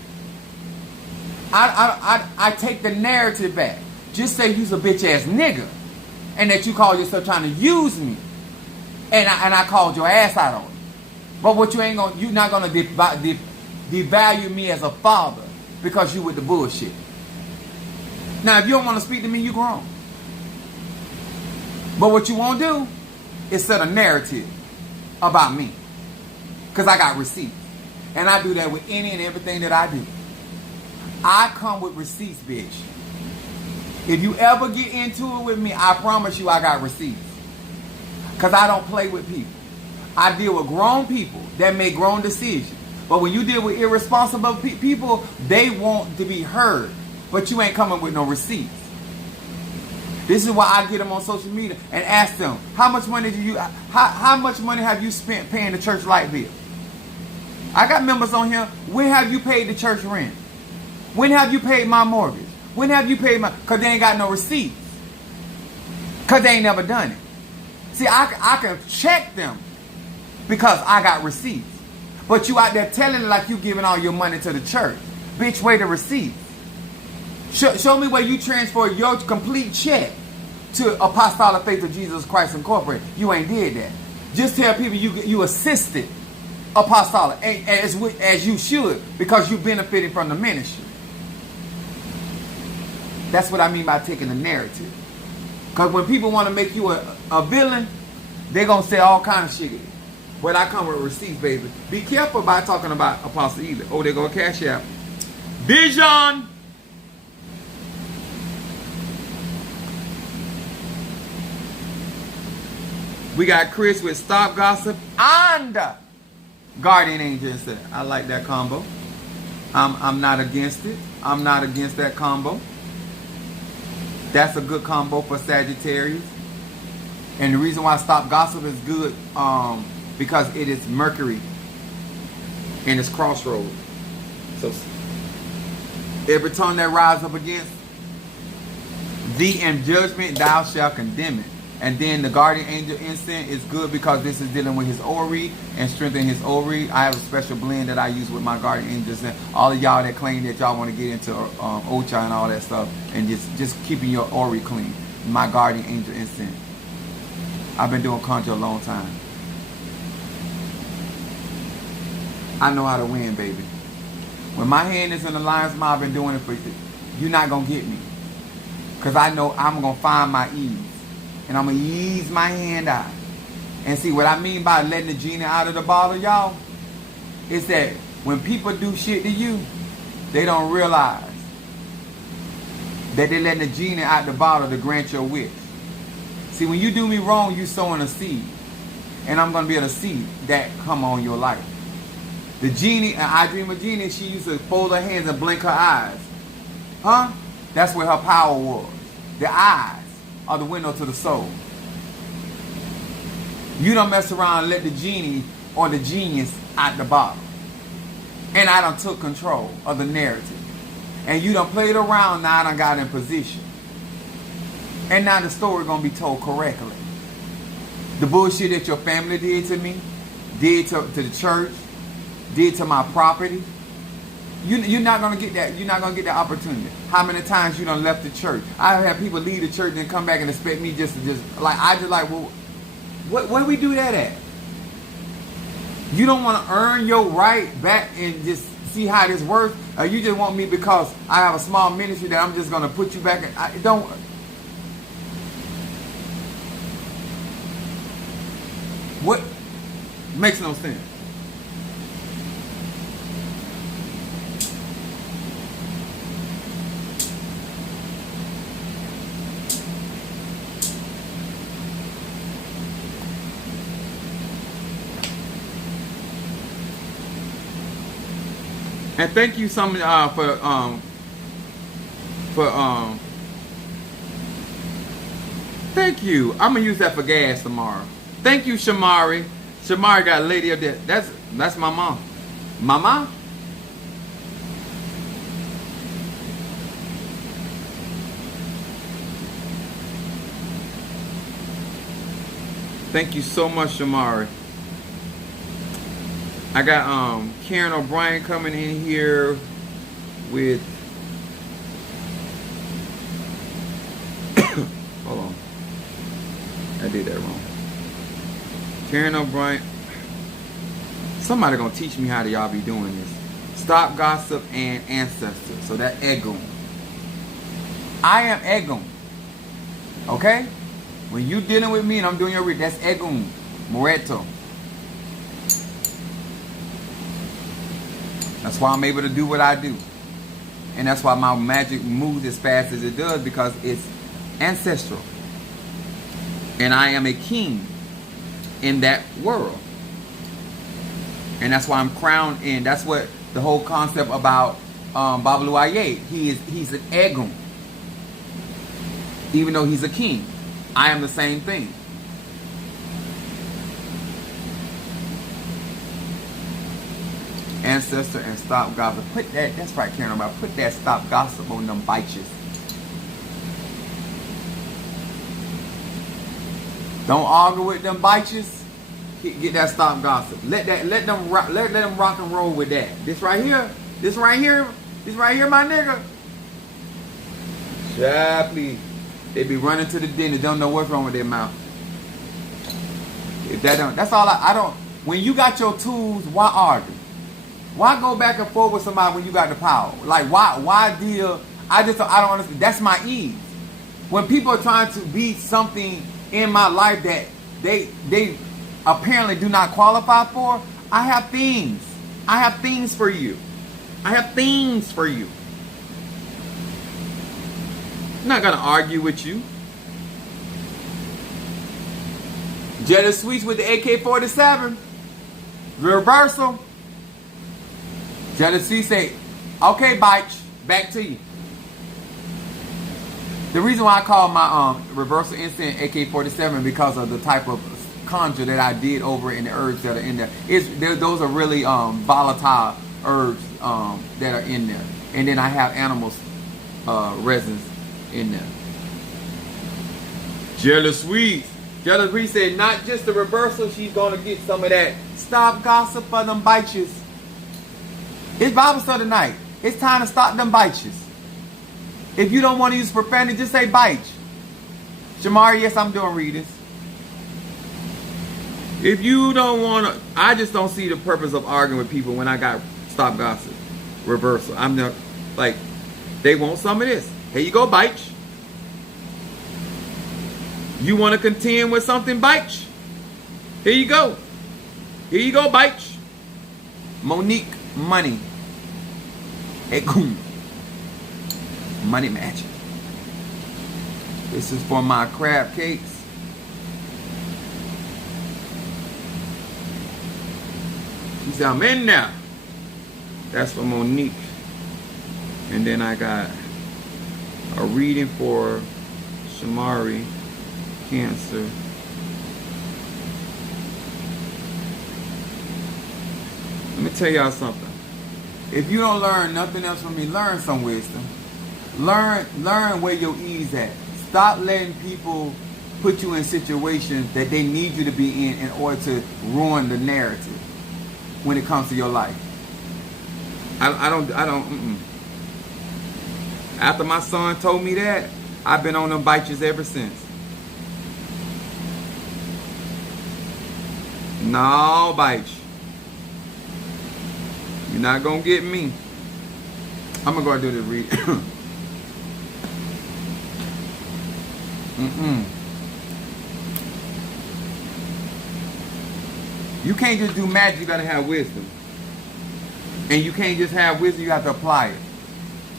I take the narrative back. Just say you's a bitch ass nigga. And that you call yourself trying to use me. And I called your ass out on it. But what you're not gonna devalue me as a father because you with the bullshit. Now if you don't want to speak to me, you grown. But what you won't do is set a narrative about me. Because I got receipts. And I do that with any and everything that I do. I come with receipts, bitch. If you ever get into it with me, I promise you I got receipts. Because I don't play with people. I deal with grown people that make grown decisions. But when you deal with irresponsible people, they want to be heard. But you ain't coming with no receipts. This is why I get them on social media and ask them, how much money have you spent paying the church light bill? I got members on here. When have you paid the church rent? When have you paid my mortgage? When have you paid because they ain't got no receipts. Because they ain't never done it. See, I can check them because I got receipts. But you out there telling it like you giving all your money to the church. Bitch, where the receipts? Show me where you transfer your complete check to Apostolic Faith of Jesus Christ Incorporated. You ain't did that. Just tell people you assisted Apostolic as you should because you benefiting from the ministry. That's what I mean by taking the narrative. Because when people want to make you a villain, they're going to say all kind of shit. But I come with receipts, baby. Be careful about talking about Apostle either. Oh, they go Cash App. Vision! We got Chris with Stop Gossip and Guardian Angel instead. I like that combo. I'm not against it. I'm not against that combo. That's a good combo for Sagittarius. And the reason why Stop Gossip is good, because it is Mercury in its crossroads. So every tongue that rises up against thee in judgment, thou shalt condemn it. And then the Guardian Angel incense is good because this is dealing with his Ori and strengthening his Ori. I have a special blend that I use with my Guardian Angels. And all of y'all that claim that y'all want to get into Ocha and all that stuff and just keeping your Ori clean. My Guardian Angel incense. I've been doing conjure a long time. I know how to win, baby. When my hand is in the lion's mouth, I've been doing it for you. You're not going to get me. Because I know I'm going to find my ease. And I'm going to ease my hand out. And see, what I mean by letting the genie out of the bottle, y'all, is that when people do shit to you, they don't realize that they're letting the genie out the bottle to grant your wish. See, when you do me wrong, you sowing a seed. And I'm going to be able to see that come on your life. The genie, and I dream of Genie, she used to fold her hands and blink her eyes. Huh? That's where her power was. The eyes are the window to the soul. You don't mess around and let the genie or the genius out the bottle. And I done took control of the narrative. And you done played around, now I done got in position. And now the story gonna be told correctly. The bullshit that your family did to me, did to the church, did to my property. You're not gonna get that. You're not gonna get that opportunity. How many times you done left the church? I have people leave the church and come back and expect me just like, well, where do we do that at? You don't want to earn your right back and just see how this works, or you just want me because I have a small ministry that I'm just gonna put you back in. Don't. What makes no sense? And thank you for thank you. I'm gonna use that for gas tomorrow. Thank you, Shamari. Shamari got a lady up there. That's my mom. Mama? Thank you so much, Shamari. I got Karen O'Brien coming in here with hold on. I did that wrong. Karen O'Brien. Somebody gonna teach me how to y'all be doing this. Stop gossip and ancestor. So that Egum. I am Egum. Okay? When you dealing with me and I'm doing your read, that's Egum. Moreto. That's why I'm able to do what I do. And that's why my magic moves as fast as it does, because it's ancestral. And I am a king in that world. And that's why I'm crowned in. That's what the whole concept about Babalu Aye. He's an Egum. Even though he's a king. I am the same thing. Ancestor and stop gossip. Put that, that's right, Karen. About put that stop gossip on them bitches. Don't argue with them bitches. Get that stop gossip. Let them rock and roll with that. This right here, my nigga. Child, please. They be running to the den and don't know what's wrong with their mouth. If that don't, that's all I don't. When you got your tools, why argue? Why go back and forth with somebody when you got the power? Like, why deal? I don't understand. That's my ease. When people are trying to be something in my life that they apparently do not qualify for, I have things. I have things for you. I have things for you. I'm not gonna argue with you. Jealous Sweets with the AK-47. Reversal. Jealousy say, okay, bitch, back to you. The reason why I call my reversal instant AK-47 because of the type of conjure that I did over in the herbs that are in there. Those are really volatile herbs that are in there. And then I have animals resins in there. Jealous Sweet. Jealous Sweet said not just the reversal, she's going to get some of that. Stop gossip for them bitches. It's Bible study tonight. It's time to stop them bitches. If you don't want to use profanity, just say bitch. Shamari, yes, I'm doing readings. If you don't want to, I just don't see the purpose of arguing with people when I got stop gossip. Reversal. I'm not, like, they want some of this. Here you go, bitch. You want to contend with something, bitch? Here you go. Here you go, bitch. Monique Money. Egum. Money magic. This is for my crab cakes. She said, I'm in there. That's for Monique. And then I got a reading for Shamari, Cancer. Let me tell y'all something. If you don't learn nothing else from me, learn some wisdom. Learn where your ease at. Stop letting people put you in situations that they need you to be in order to ruin the narrative when it comes to your life. I don't. After my son told me that, I've been on them bitches ever since. No, bitch. You're not gonna get me. I'm gonna go do the read. You can't just do magic, you gotta have wisdom. And you can't just have wisdom, you have to apply it.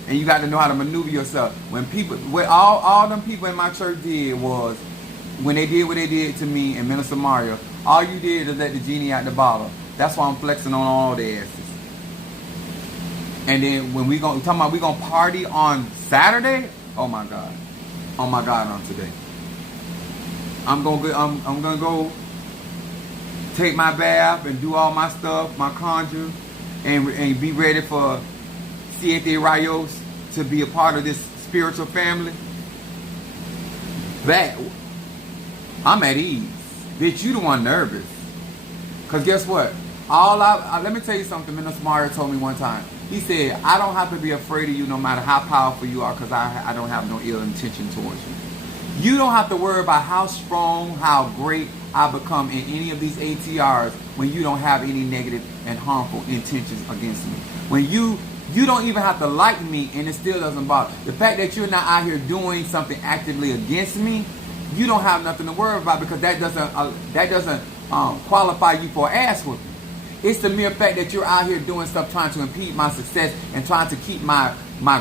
And you got to know how to maneuver yourself. When people, what all them people in my church did was, when they did what they did to me and Minister Mario, all you did is let the genie out the bottle. That's why I'm flexing on all their asses. And then when we talking about we gonna party on Saturday, oh my God on today. I'm gonna go take my bath and do all my stuff, my conjure, and be ready for Siete Rayos to be a part of this spiritual family. That I'm at ease. Bitch, you the one nervous. Cause guess what? Let me tell you something Minister Mario told me one time. He said, I don't have to be afraid of you no matter how powerful you are, because I don't have no ill intention towards you. You don't have to worry about how strong, how great I become in any of these ATRs when you don't have any negative and harmful intentions against me. When you don't even have to like me and it still doesn't bother. The fact that you're not out here doing something actively against me, you don't have nothing to worry about, because that doesn't qualify you for ass whooping. It's the mere fact that you're out here doing stuff trying to impede my success and trying to keep my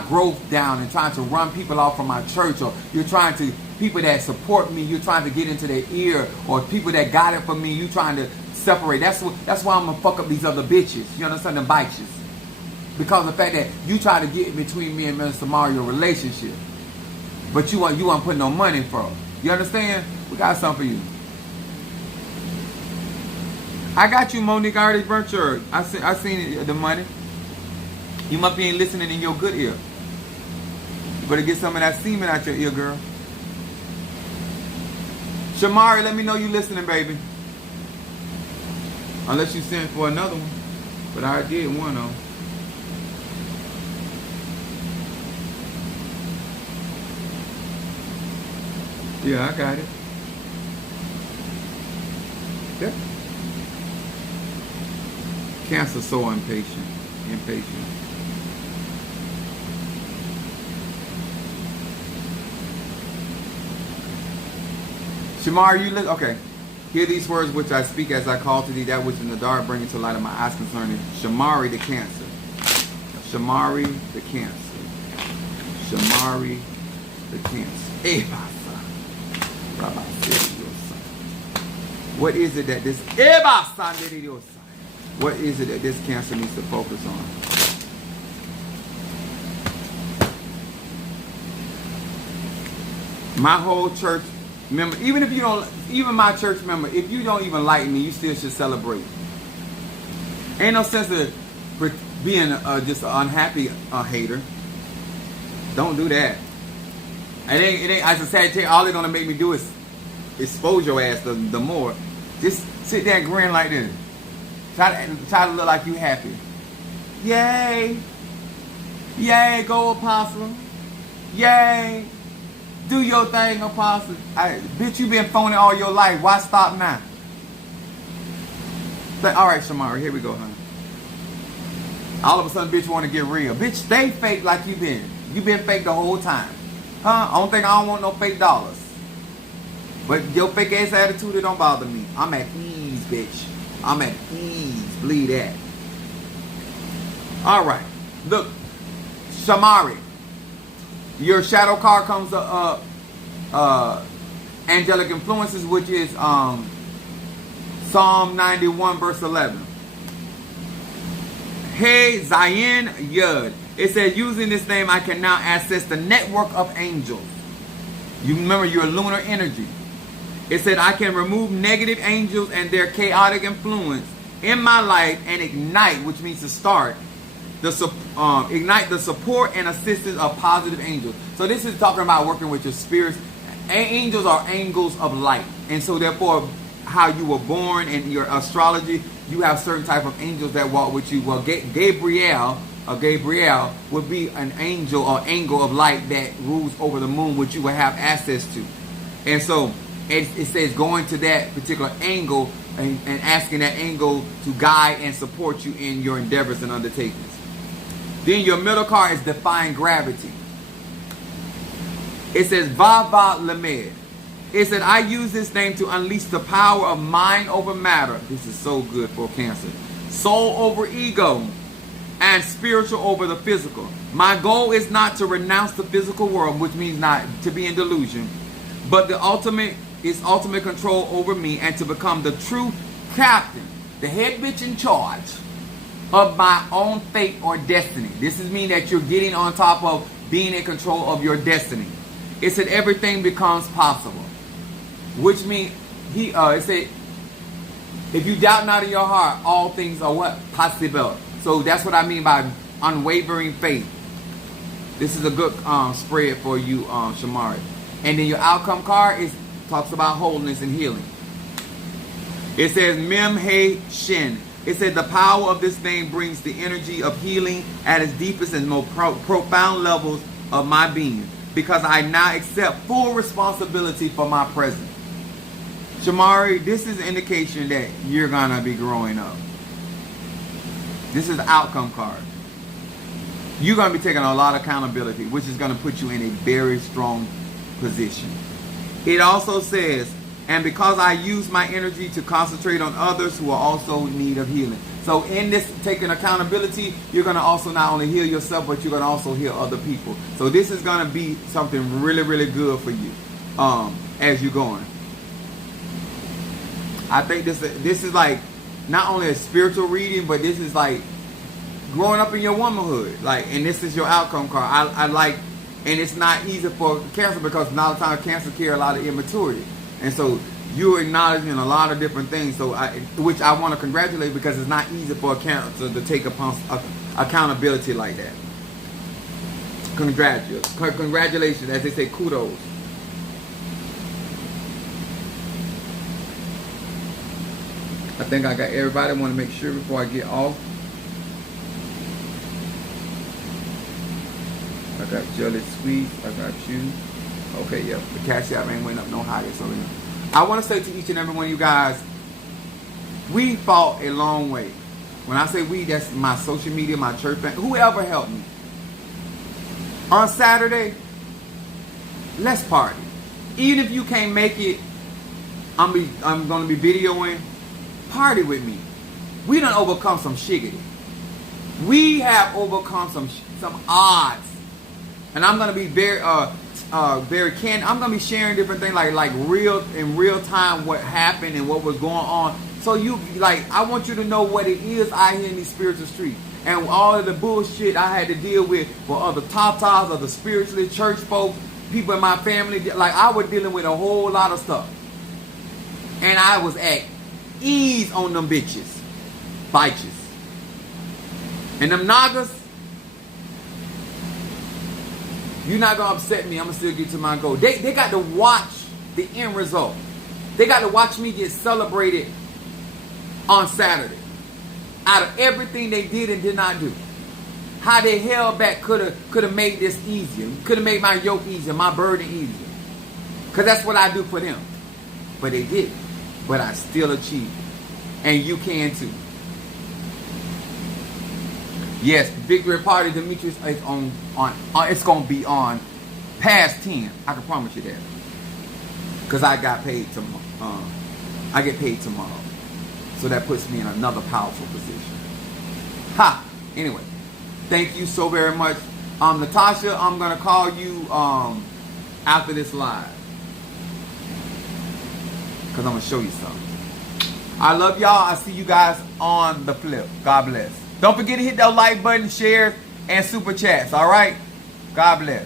growth down and trying to run people off from my church, or you're trying to, people that support me, you're trying to get into their ear, or people that got it for me, you trying to separate. That's why I'm gonna fuck up these other bitches. You understand, them bitches? Because of the fact that you try to get in between me and Minister Mario relationship, but you want put no money for it. You understand? We got something for you. I got you, Monique. I already burnt yours. I seen the money. You must be ain't listening in your good ear. You better get some of that semen out your ear, girl. Shamari, let me know you listening, baby. Unless you sent for another one. But I did one of them. Yeah, I got it. Yeah. Cancer so impatient. Shamar, you look okay. Hear these words which I speak as I call to thee, that which in the dark bring into light of my eyes concerning Shamari the cancer. Shamari the cancer. Shamari the cancer. What is it that this cancer needs to focus on? My whole church member, even my church member, if you don't even like me, you still should celebrate. Ain't no sense of being just an unhappy hater. Don't do that. It ain't. As a Sagittarius, all they're gonna make me do is expose your ass the more. Just sit there and grin like this. Try to look like you happy. Yay! Yay! Go Apostle! Yay! Do your thing, Apostle. Bitch, you been phoning all your life. Why stop now? All right, Shamari, here we go, honey. All of a sudden, bitch, want to get real. Bitch, stay fake like you been. You been fake the whole time. Huh? I don't want no fake dollars. But your fake ass attitude, it don't bother me. I'm at ease, bitch. I'm at ease. Believe that. All right. Look, Shamari. Your shadow card comes up, angelic influences, which is Psalm 91 verse 11. Hey Zion Yud. It says, using this name, I can now access the network of angels. You remember your lunar energy. It said, I can remove negative angels and their chaotic influence in my life and ignite, which means to start, ignite the support and assistance of positive angels. So this is talking about working with your spirits. Angels are angels of light. And so therefore, how you were born in your astrology, you have certain type of angels that walk with you. Well, Gabriel would be an angel or angle of light that rules over the moon, which you will have access to. And so it says going to that particular angle and asking that angle to guide and support you in your endeavors and undertakings. Then your middle card is defying gravity. It says Vava Lamed. It said, I use this name to unleash the power of mind over matter. This is so good for Cancer. Soul over ego, and spiritual over the physical. My goal is not to renounce the physical world, which means not to be in delusion, but the ultimate control over me, and to become the true captain, the head bitch in charge of my own fate or destiny. This is mean that you're getting on top of being in control of your destiny. It said everything becomes possible, which means it said, if you doubt not in your heart, all things are what? Possible. So that's what I mean by unwavering faith. This is a good spread for you, Shamari. And then your outcome card talks about wholeness and healing. It says Mem He Shin. It said the power of this name brings the energy of healing at its deepest and most profound levels of my being, because I now accept full responsibility for my present. Shamari, this is an indication that you're going to be growing up. This is the outcome card. You're going to be taking a lot of accountability, which is going to put you in a very strong position. It also says, and because I use my energy to concentrate on others who are also in need of healing. So in this taking accountability, you're going to also not only heal yourself, but you're going to also heal other people. So this is going to be something really, really good for you as you're going. I think this is like not only a spiritual reading, but this is like growing up in your womanhood. Like, and this is your outcome card. I like, and it's not easy for Cancer because a lot of times Cancer carry a lot of immaturity. And so you're acknowledging a lot of different things, so which I want to congratulate, because it's not easy for a Cancer to take upon accountability like that. Congratulations, as they say, kudos. I think I got everybody. I want to make sure before I get off. I got Jelly Sweets. I got you. Okay, yeah. The cash app ain't went up no higher. So I want to say to each and every one of you guys, we fought a long way. When I say we, that's my social media, my church family, whoever helped me. On Saturday, let's party. Even if you can't make it, I'm going to be videoing. Party with me. We done overcome some shiggity. We have overcome some odds. And I'm going to be very candid. I'm going to be sharing different things like in real time what happened and what was going on. So I want you to know what it is out here in these spiritual streets. And all of the bullshit I had to deal with other tatas, other spiritually church folks, people in my family. Like, I was dealing with a whole lot of stuff. And I was at ease on them bitches. Bitches. And them nagas, you're not going to upset me. I'm going to still get to my goal. They got to watch the end result. They got to watch me get celebrated on Saturday. Out of everything they did and did not do. How they held back could have made this easier. Could have made my yoke easier, my burden easier. Because that's what I do for them. But they didn't. But I still achieved. And you can too. Yes, Victory Party Demetrius is on it's gonna be on past 10. I can promise you that. Because I got paid tomorrow. I get paid tomorrow. So that puts me in another powerful position. Ha! Anyway, thank you so very much. Natasha, I'm gonna call you after this live. Because I'm gonna show you something. I love y'all. I see you guys on the flip. God bless. Don't forget to hit that like button, share, and super chats. All right? God bless.